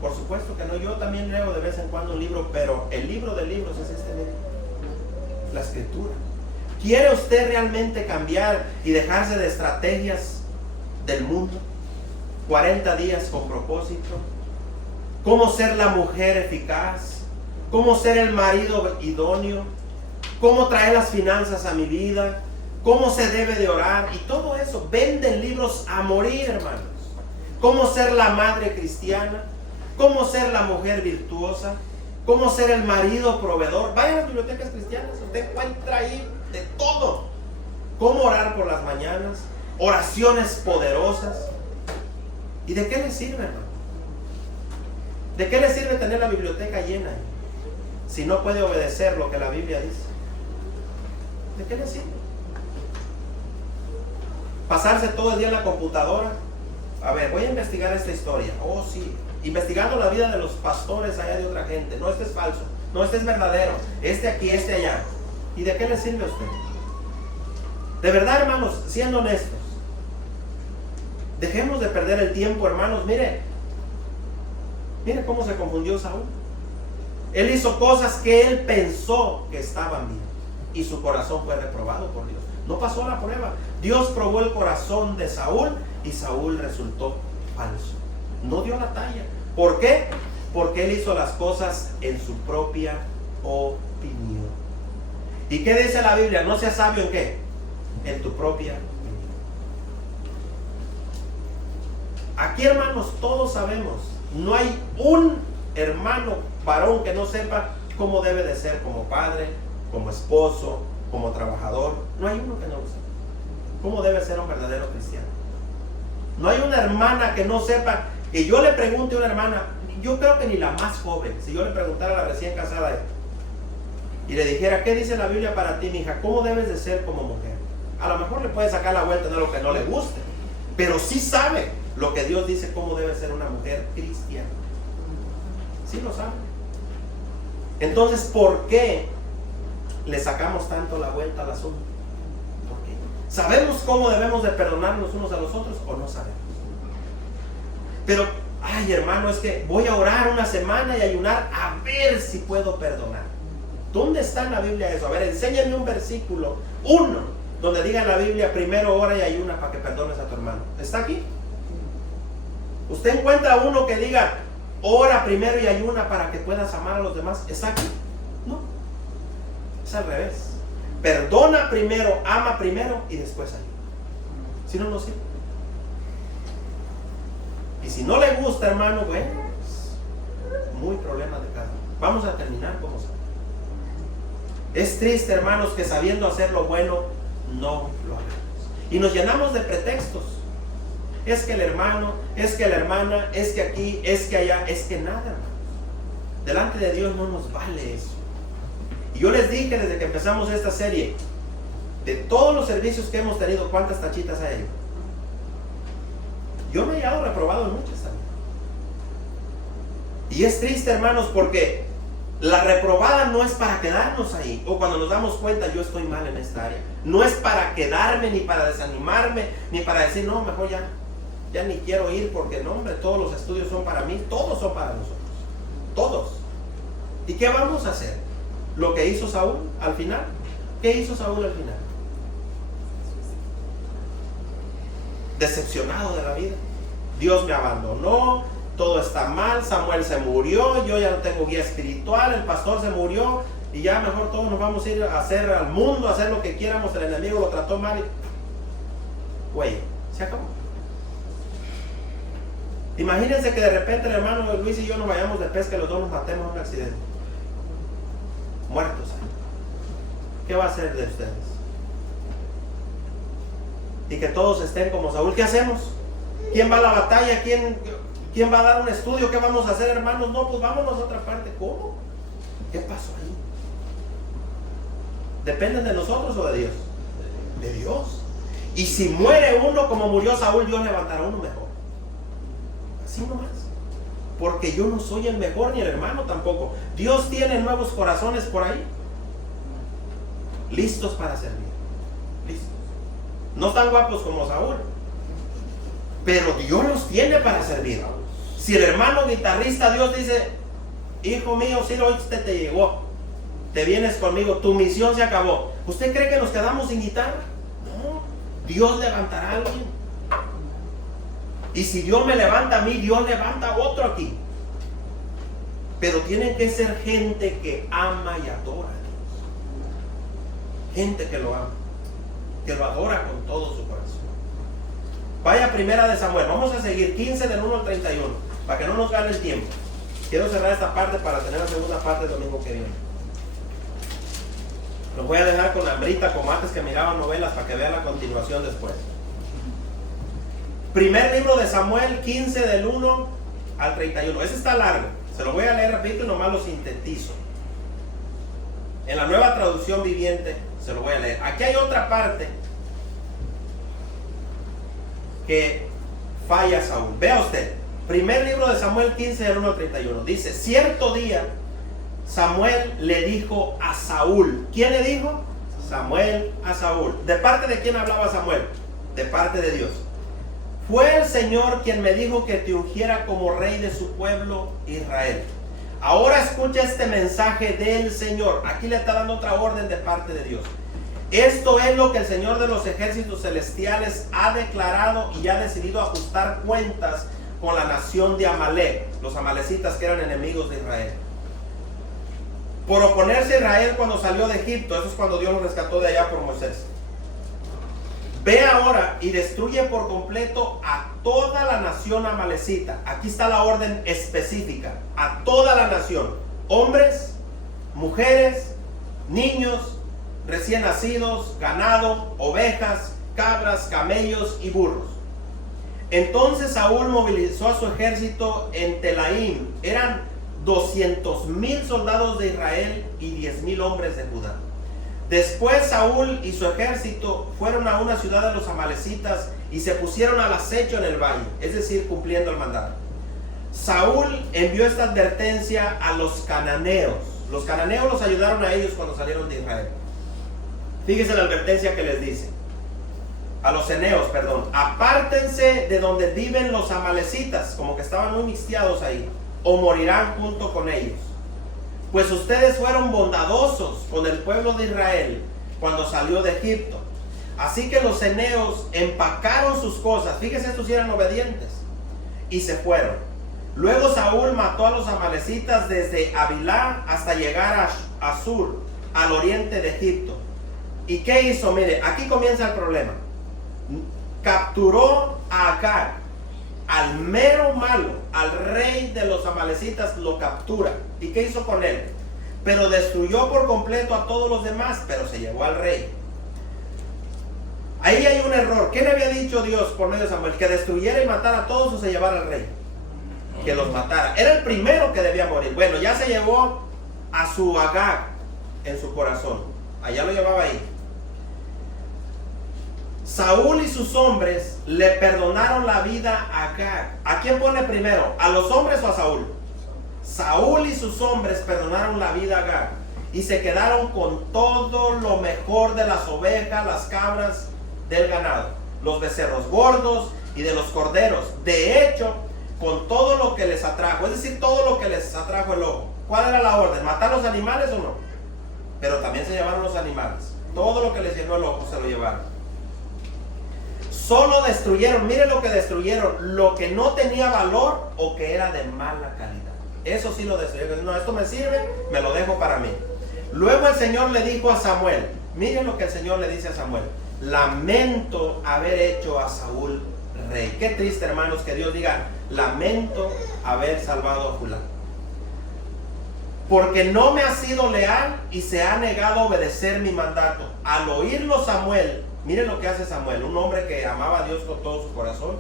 Por supuesto que no. Yo también leo de vez en cuando un libro, pero el libro de libros es este libro, la escritura. ¿Quiere usted realmente cambiar y dejarse de estrategias del mundo? 40 días con propósito, cómo ser la mujer eficaz, cómo ser el marido idóneo, cómo traer las finanzas a mi vida, cómo se debe de orar y todo eso. Venden libros a morir, hermanos. Cómo ser la madre cristiana, cómo ser la mujer virtuosa, cómo ser el marido proveedor. Vayan a las bibliotecas cristianas, usted encuentra ahí de todo. Cómo orar por las mañanas, oraciones poderosas. ¿Y de qué le sirve, hermano? ¿De qué le sirve tener la biblioteca llena si no puede obedecer lo que la Biblia dice? ¿De qué le sirve? Pasarse todo el día en la computadora. A ver, voy a investigar esta historia. Oh, sí. Investigando la vida de los pastores allá de otra gente. No, este es falso. No, este es verdadero. Este aquí, este allá. ¿Y de qué le sirve a usted? De verdad, hermanos, siendo honestos, dejemos de perder el tiempo, hermanos. Mire cómo se confundió Saúl. Él hizo cosas que él pensó que estaban bien y su corazón fue reprobado por Dios. No pasó la prueba. Dios probó el corazón de Saúl y Saúl resultó falso. No dio la talla. ¿Por qué? Porque él hizo las cosas en su propia opinión. ¿Y qué dice la Biblia? No seas sabio en qué. En tu propia opinión. Aquí, hermanos, todos sabemos. No hay un hermano varón que no sepa cómo debe de ser como padre, como esposo, como trabajador. No hay uno que no lo sepa. ¿Cómo debe ser un verdadero cristiano? No hay una hermana que no sepa. Que yo le pregunte a una hermana, yo creo que ni la más joven, si yo le preguntara a la recién casada y le dijera, ¿qué dice la Biblia para ti, mija? ¿Cómo debes de ser como mujer? A lo mejor le puede sacar la vuelta de lo que no le guste, pero sí sabe lo que Dios dice, cómo debe ser una mujer cristiana. Sí lo sabe. Entonces, ¿por qué le sacamos tanto la vuelta al asunto? ¿Por qué? ¿Sabemos cómo debemos de perdonarnos unos a los otros o no sabemos? Pero, ay, hermano, es que voy a orar una semana y ayunar a ver si puedo perdonar. ¿Dónde está en la Biblia eso? A ver, enséñame un versículo, uno, donde diga en la Biblia, primero ora y ayuna para que perdones a tu hermano. ¿Está aquí? ¿Usted encuentra uno que diga, ora primero y ayuna para que puedas amar a los demás? ¿Está aquí? No. Es al revés. Perdona primero, ama primero y después ayuna. Si no, no sirve. Y si no le gusta, hermano, bueno, pues, muy problema de cada uno. Vamos a terminar como saben. Es triste, hermanos, que sabiendo hacer lo bueno, no lo hagamos. Y nos llenamos de pretextos. Es que el hermano, es que la hermana, es que aquí, es que allá, es que nada, hermanos. Delante de Dios no nos vale eso. Y yo les dije desde que empezamos esta serie, de todos los servicios que hemos tenido, ¿cuántas tachitas hay ahí? Yo me he hallado reprobado en muchas también. Y es triste, hermanos, porque la reprobada no es para quedarnos ahí. O cuando nos damos cuenta, yo estoy mal en esta área. No es para quedarme, ni para desanimarme, ni para decir, no, mejor ya ni quiero ir, porque no, hombre, todos los estudios son para mí. Todos son para nosotros. Todos. ¿Y qué vamos a hacer? Lo que hizo Saúl al final. ¿Qué hizo Saúl al final? Decepcionado de la vida. Dios me abandonó, todo está mal, Samuel se murió, yo ya no tengo guía espiritual, el pastor se murió y ya mejor todos nos vamos a ir a hacer al mundo, a hacer lo que quieramos, el enemigo lo trató mal y... Güey, se acabó. Imagínense que de repente el hermano Luis y yo nos vayamos de pesca y los dos nos matemos en un accidente. Muertos. ¿Qué va a hacer de ustedes? Y que todos estén como Saúl. ¿Qué hacemos? ¿Quién va a la batalla? ¿Quién va a dar un estudio? ¿Qué vamos a hacer, hermanos? No, pues vámonos a otra parte. ¿Cómo? ¿Qué pasó ahí? ¿Dependen de nosotros o de Dios? De Dios. Y si muere uno como murió Saúl, Dios levantará uno mejor. Así nomás. Porque yo no soy el mejor ni el hermano tampoco. Dios tiene nuevos corazones por ahí. Listos para servir. Listos. No están guapos como Saúl, pero Dios los tiene para servir. Si el hermano guitarrista, Dios dice, hijo mío, si hoy usted te llegó, te vienes conmigo, tu misión se acabó. ¿Usted cree que nos quedamos sin guitarra? No, Dios levantará a alguien. Y si Dios me levanta a mí, Dios levanta a otro aquí. Pero tienen que ser gente que ama y adora a Dios. Gente que lo ama, que lo adora con todo su corazón. Vaya a Primera de Samuel. Vamos a seguir 15 del 1 al 31, para que no nos gane el tiempo. Quiero cerrar esta parte para tener la segunda parte el domingo que viene. Los voy a dejar con hambrita, como antes que miraban novelas, para que vean la continuación después. Primer libro de Samuel, 15 del 1 al 31. Ese está largo. Se lo voy a leer rapidito y nomás lo sintetizo. En la Nueva Traducción Viviente se lo voy a leer. Aquí hay otra parte que falla Saúl. Vea usted. Primer libro de Samuel 15 del 1 al 31. Dice: cierto día Samuel le dijo a Saúl. ¿Quién le dijo? Samuel a Saúl. ¿De parte de quién hablaba Samuel? De parte de Dios. Fue el Señor quien me dijo que te ungiera como rey de su pueblo Israel. Ahora escucha este mensaje del Señor. Aquí le está dando otra orden de parte de Dios. Esto es lo que el Señor de los ejércitos celestiales ha declarado y ha decidido ajustar cuentas con la nación de Amalek, los amalecitas que eran enemigos de Israel. Por oponerse a Israel cuando salió de Egipto, eso es cuando Dios lo rescató de allá por Moisés. Ve ahora y destruye por completo a toda la nación amalecita. Aquí está la orden específica. A toda la nación. Hombres, mujeres, niños, recién nacidos, ganado, ovejas, cabras, camellos y burros. Entonces Saúl movilizó a su ejército en Telaim. Eran 200,000 soldados de Israel y 10,000 hombres de Judá. Después Saúl y su ejército fueron a una ciudad de los amalecitas y se pusieron al acecho en el valle, es decir, cumpliendo el mandato. Saúl envió esta advertencia a los cananeos. Los cananeos los ayudaron a ellos cuando salieron de Israel. Fíjese la advertencia que les dice. A los eneos, perdón. Apártense de donde viven los amalecitas, como que estaban muy mixteados ahí, o morirán junto con ellos. Pues ustedes fueron bondadosos con el pueblo de Israel cuando salió de Egipto. Así que los eneos empacaron sus cosas. Fíjense, estos eran obedientes. Y se fueron. Luego Saúl mató a los amalecitas desde Avilá hasta llegar a Sur, al oriente de Egipto. ¿Y qué hizo? Mire, aquí comienza el problema. Capturó a Agag, al mero malo, al rey de los amalecitas, lo captura. ¿Y qué hizo con él? Pero destruyó por completo a todos los demás, pero se llevó al rey. Ahí hay un error. ¿Qué le había dicho Dios por medio de Samuel? Que destruyera y matara a todos o se llevara al rey. Que los matara. Era el primero que debía morir. Bueno, ya se llevó a su Agag en su corazón. Allá lo llevaba ahí. Saúl y sus hombres le perdonaron la vida a Agag. ¿A quién pone primero? ¿A los hombres o a Saúl? Saúl y sus hombres perdonaron la vida a Agag y se quedaron con todo lo mejor de las ovejas, las cabras, del ganado, los becerros gordos y de los corderos. De hecho, con todo lo que les atrajo, es decir, todo lo que les atrajo el ojo. ¿Cuál era la orden? ¿Matar los animales o no? Pero también se llevaron los animales. Todo lo que les llenó el ojo se lo llevaron. Solo destruyeron, miren lo que destruyeron, lo que no tenía valor o que era de mala calidad. Eso sí lo destruyeron. No, esto me sirve, me lo dejo para mí. Luego el Señor le dijo a Samuel, miren lo que el Señor le dice a Samuel: lamento haber hecho a Saúl rey. Qué triste, hermanos, que Dios diga, lamento haber salvado a fulano, porque no me ha sido leal y se ha negado a obedecer mi mandato. Al oírlo Samuel, miren lo que hace Samuel, un hombre que amaba a Dios con todo su corazón,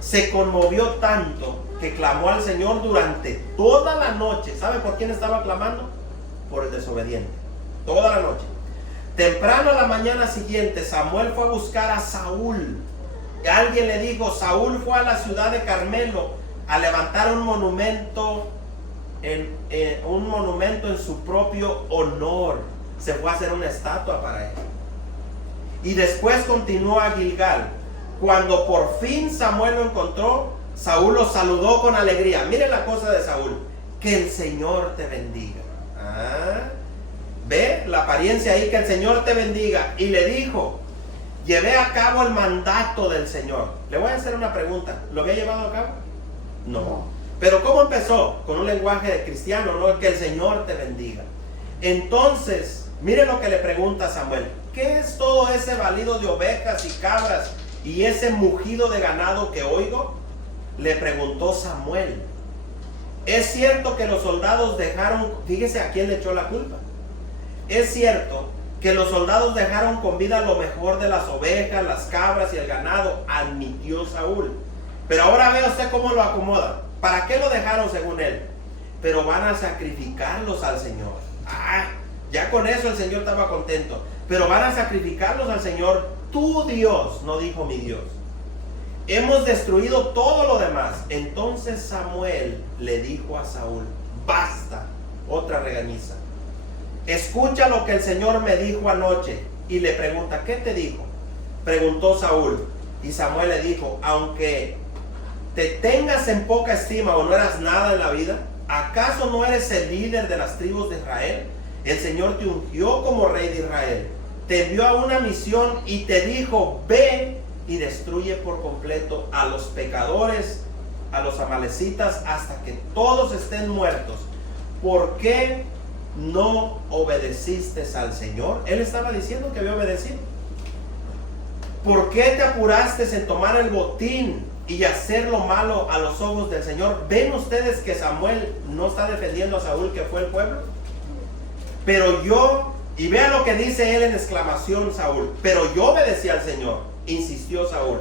se conmovió tanto que clamó al Señor durante toda la noche. ¿Sabe por quién estaba clamando? Por el desobediente. Toda la noche. Temprano a la mañana siguiente, Samuel fue a buscar a Saúl. Y alguien le dijo, Saúl fue a la ciudad de Carmelo a levantar un monumento en su propio honor. Se fue a hacer una estatua para él. Y después continuó a Gilgal. Cuando por fin Samuel lo encontró, Saúl lo saludó con alegría. Miren la cosa de Saúl: que el Señor te bendiga. ¿Ve la apariencia ahí? Que el Señor te bendiga. Y le dijo, llevé a cabo el mandato del Señor. Le voy a hacer una pregunta. ¿Lo había llevado a cabo? No. Pero ¿cómo empezó? Con un lenguaje cristiano, ¿no? Que el Señor te bendiga. Entonces, mire lo que le pregunta Samuel. ¿Qué es todo ese balido de ovejas y cabras y ese mugido de ganado que oigo? Le preguntó Samuel. Es cierto que los soldados dejaron, fíjese a quién le echó la culpa. Es cierto que los soldados dejaron con vida lo mejor de las ovejas, las cabras y el ganado, admitió Saúl. Pero ahora ve usted cómo lo acomoda. ¿Para qué lo dejaron según él? Pero van a sacrificarlos al Señor. Ya con eso el Señor estaba contento. Pero van a sacrificarlos al Señor, tu Dios, no dijo mi Dios. Hemos destruido todo lo demás. Entonces Samuel le dijo a Saúl, basta, otra regañiza. Escucha lo que el Señor me dijo anoche. Y le pregunta, ¿qué te dijo? Preguntó Saúl. Y Samuel le dijo, aunque te tengas en poca estima o no eras nada en la vida, ¿acaso no eres el líder de las tribus de Israel? El Señor te ungió como rey de Israel. Te envió a una misión y te dijo, ve y destruye por completo a los pecadores, a los amalecitas, hasta que todos estén muertos. ¿Por qué no obedeciste al Señor? Él estaba diciendo que había obedecido. ¿Por qué te apuraste en tomar el botín y hacer lo malo a los ojos del Señor? ¿Ven ustedes que Samuel no está defendiendo a Saúl, que fue el pueblo? Pero yo, y vean lo que dice él en exclamación Saúl, pero yo obedecí al Señor, insistió Saúl.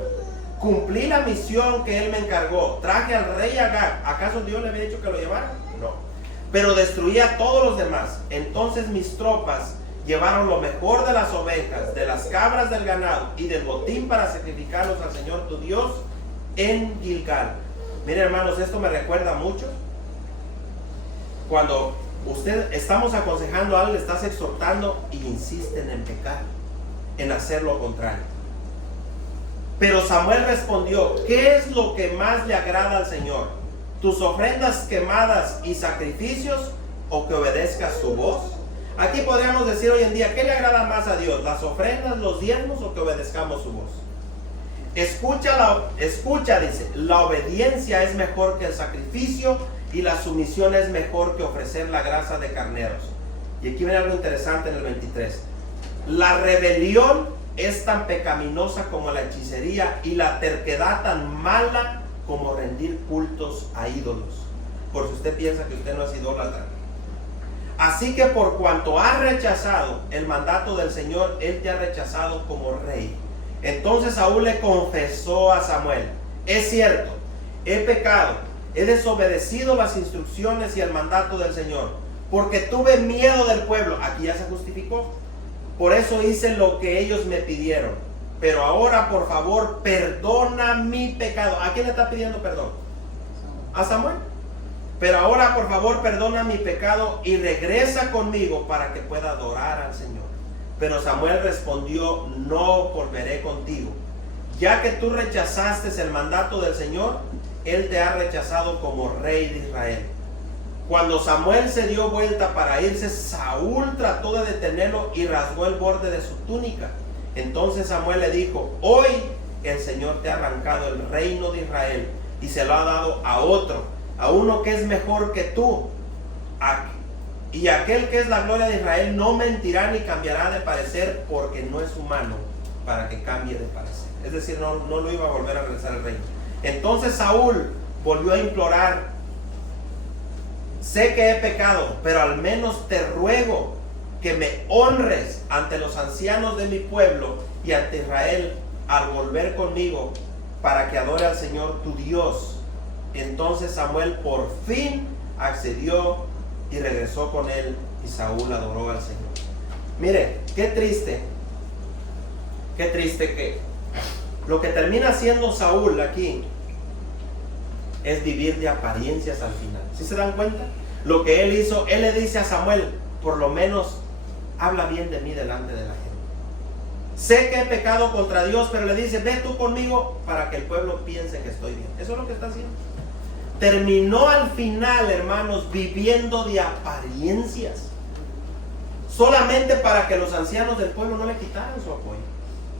Cumplí la misión que él me encargó. Traje al rey Agag. ¿Acaso Dios le había dicho que lo llevara? No. Pero destruí a todos los demás. Entonces mis tropas llevaron lo mejor de las ovejas, de las cabras del ganado y del botín para sacrificarlos al Señor tu Dios en Gilgal. Miren, hermanos, esto me recuerda mucho cuando estamos aconsejando a alguien, le estás exhortando y insisten en pecar, en hacer lo contrario. Pero Samuel respondió, ¿qué es lo que más le agrada al Señor? ¿Tus ofrendas quemadas y sacrificios o que obedezcas su voz? Aquí podríamos decir hoy en día, ¿qué le agrada más a Dios? ¿Las ofrendas, los diezmos o que obedezcamos su voz? Escucha, dice, la obediencia es mejor que el sacrificio y la sumisión es mejor que ofrecer la grasa de carneros. Y aquí viene algo interesante en el 23. La rebelión es tan pecaminosa como la hechicería y la terquedad tan mala como rendir cultos a ídolos. Por si usted piensa que usted no es idólatra. Así que por cuanto has rechazado el mandato del Señor, Él te ha rechazado como rey. Entonces Saúl le confesó a Samuel, es cierto, he pecado, he desobedecido las instrucciones y el mandato del Señor, porque tuve miedo del pueblo. Aquí ya se justificó. Por eso hice lo que ellos me pidieron. Pero ahora, por favor, perdona mi pecado. ¿A quién le está pidiendo perdón? A Samuel. Pero ahora, por favor, perdona mi pecado y regresa conmigo para que pueda adorar al Señor. Pero Samuel respondió, no volveré contigo. Ya que tú rechazaste el mandato del Señor, Él te ha rechazado como rey de Israel. Cuando Samuel se dio vuelta para irse, Saúl trató de detenerlo y rasgó el borde de su túnica. Entonces Samuel le dijo, hoy el Señor te ha arrancado el reino de Israel y se lo ha dado a otro, a uno que es mejor que tú. Y aquel que es la gloria de Israel no mentirá ni cambiará de parecer, porque no es humano para que cambie de parecer. Es decir, no lo iba a volver a regresar al reino. Entonces Saúl volvió a implorar, sé que he pecado, pero al menos te ruego que me honres ante los ancianos de mi pueblo y ante Israel al volver conmigo para que adore al Señor tu Dios. Entonces Samuel por fin accedió y regresó con él, y Saúl adoró al Señor. Mire, qué triste que lo que termina haciendo Saúl aquí es vivir de apariencias al final. ¿Sí se dan cuenta? Lo que él hizo, él le dice a Samuel, por lo menos habla bien de mí delante de la gente. Sé que he pecado contra Dios, pero le dice, ve tú conmigo para que el pueblo piense que estoy bien. Eso es lo que está haciendo. Terminó al final, hermanos, viviendo de apariencias, solamente para que los ancianos del pueblo no le quitaran su apoyo.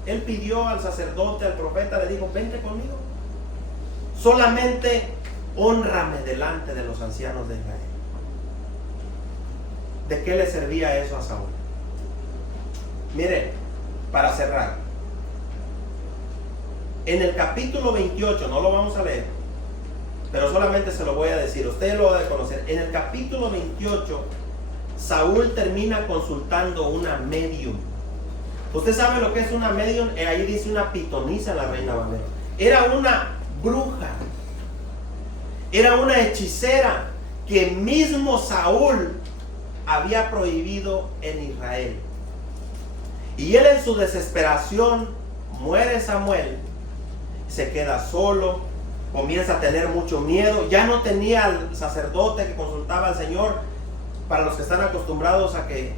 Él pidió al sacerdote, al profeta, le dijo, vente conmigo. Solamente hónrame delante de los ancianos de Israel. ¿De qué le servía eso a Saúl? Miren, para cerrar, en el capítulo 28, no lo vamos a leer, pero solamente se lo voy a decir, usted lo va a conocer. En el capítulo 28, Saúl termina consultando una medium. Usted sabe lo que es una medium, ahí dice una pitonisa en la Reina Valera. Era una bruja, era una hechicera que mismo Saúl había prohibido en Israel. Y él en su desesperación, muere Samuel, se queda solo, comienza a tener mucho miedo, ya no tenía al sacerdote que consultaba al Señor, para los que están acostumbrados a que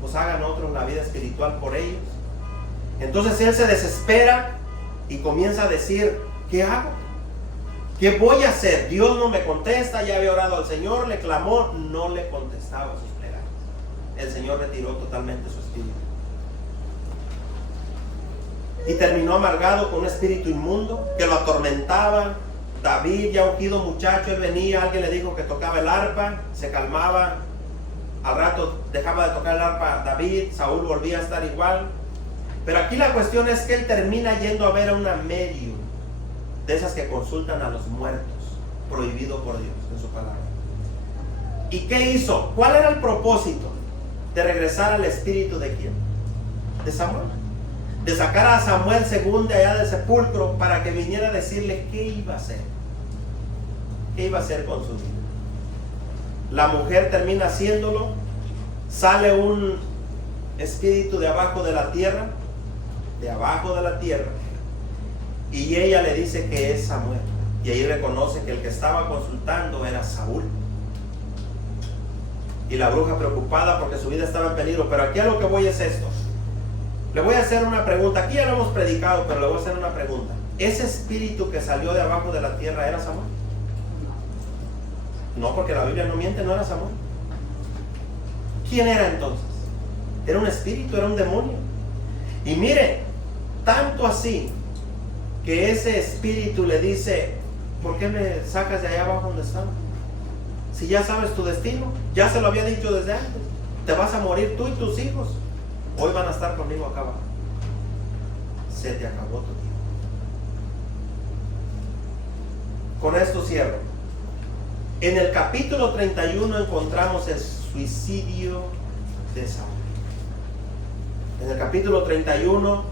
pues hagan otros la vida espiritual por ellos. Entonces él se desespera y comienza a decir, ¿qué hago? ¿Qué voy a hacer? Dios no me contesta, ya había orado al Señor, le clamó, no le contestaba sus plegarias. El Señor retiró totalmente su espíritu. Y terminó amargado con un espíritu inmundo que lo atormentaba. David, ya ungido muchacho, él venía, alguien le dijo que tocaba el arpa, se calmaba. Al rato dejaba de tocar el arpa David, Saúl volvía a estar igual. Pero aquí la cuestión es que él termina yendo a ver a una medium, de esas que consultan a los muertos, prohibido por Dios en su palabra. ¿Y qué hizo? ¿Cuál era el propósito de regresar al espíritu de quién? De Samuel. De sacar a Samuel según de allá del sepulcro para que viniera a decirle qué iba a hacer. ¿Qué iba a hacer con su vida? La mujer termina haciéndolo, sale un espíritu de abajo de la tierra, y ella le dice que es Samuel, y ahí reconoce que el que estaba consultando era Saúl. Y la bruja, preocupada porque su vida estaba en peligro. Pero aquí a lo que voy es esto. Le voy a hacer una pregunta. Aquí ya lo hemos predicado, pero le voy a hacer una pregunta. ¿Ese espíritu que salió de abajo de la tierra era Samuel? No, porque la Biblia no miente, no era Samuel. ¿Quién era entonces? Era un espíritu, era un demonio. Y mire, tanto así que ese espíritu le dice, ¿por qué me sacas de allá abajo donde estaba? Si ya sabes tu destino, ya se lo había dicho desde antes. Te vas a morir tú y tus hijos. Hoy van a estar conmigo acá abajo. Se te acabó tu tiempo. Con esto cierro. En el capítulo 31 encontramos el suicidio de Saúl. En el capítulo 31,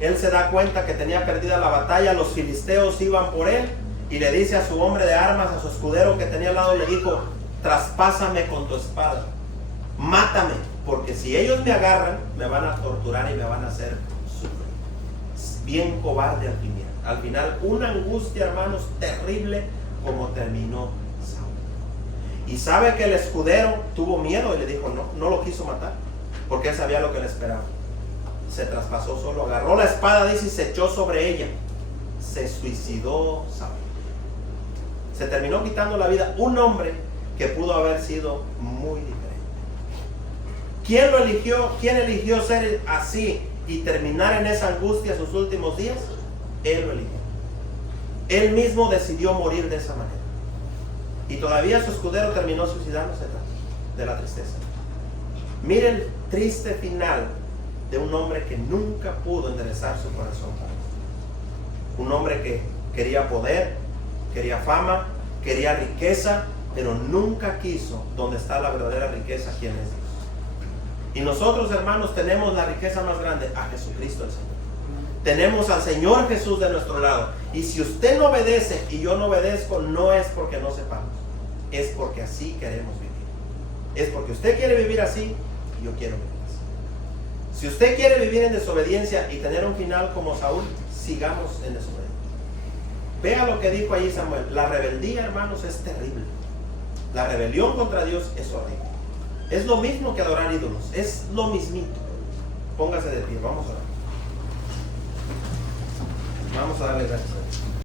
él se da cuenta que tenía perdida la batalla. Los filisteos iban por él y le dice a su hombre de armas, a su escudero que tenía al lado, le dijo, traspásame con tu espada, mátame, porque si ellos me agarran, me van a torturar y me van a hacer sufrir. Bien cobarde al final, una angustia, hermanos, terrible, como terminó Saúl. Y sabe que el escudero tuvo miedo y le dijo, no lo quiso matar, porque él sabía lo que le esperaba. Se traspasó solo, agarró la espada, dice, y se echó sobre ella. Se suicidó Saúl. Se terminó quitando la vida un hombre que pudo haber sido muy diferente. ¿Quién lo eligió? ¿Quién eligió ser así y terminar en esa angustia sus últimos días? Él lo eligió. Él mismo decidió morir de esa manera. Y todavía su escudero terminó suicidándose de la tristeza. Miren el triste final de un hombre que nunca pudo enderezar su corazón. Un hombre que quería poder, quería fama, quería riqueza, pero nunca quiso donde está la verdadera riqueza, ¿quién es Dios? Y nosotros, hermanos, tenemos la riqueza más grande, a Jesucristo el Señor. Tenemos al Señor Jesús de nuestro lado. Y si usted no obedece y yo no obedezco, no es porque no sepamos, es porque así queremos vivir. Es porque usted quiere vivir así y yo quiero vivir así. Si usted quiere vivir en desobediencia y tener un final como Saúl, sigamos en desobediencia. Vea lo que dijo allí Samuel. La rebeldía, hermanos, es terrible. La rebelión contra Dios es horrible. Es lo mismo que adorar ídolos. Es lo mismito. Póngase de pie, vamos a orar. Vamos a darle gracias a Dios.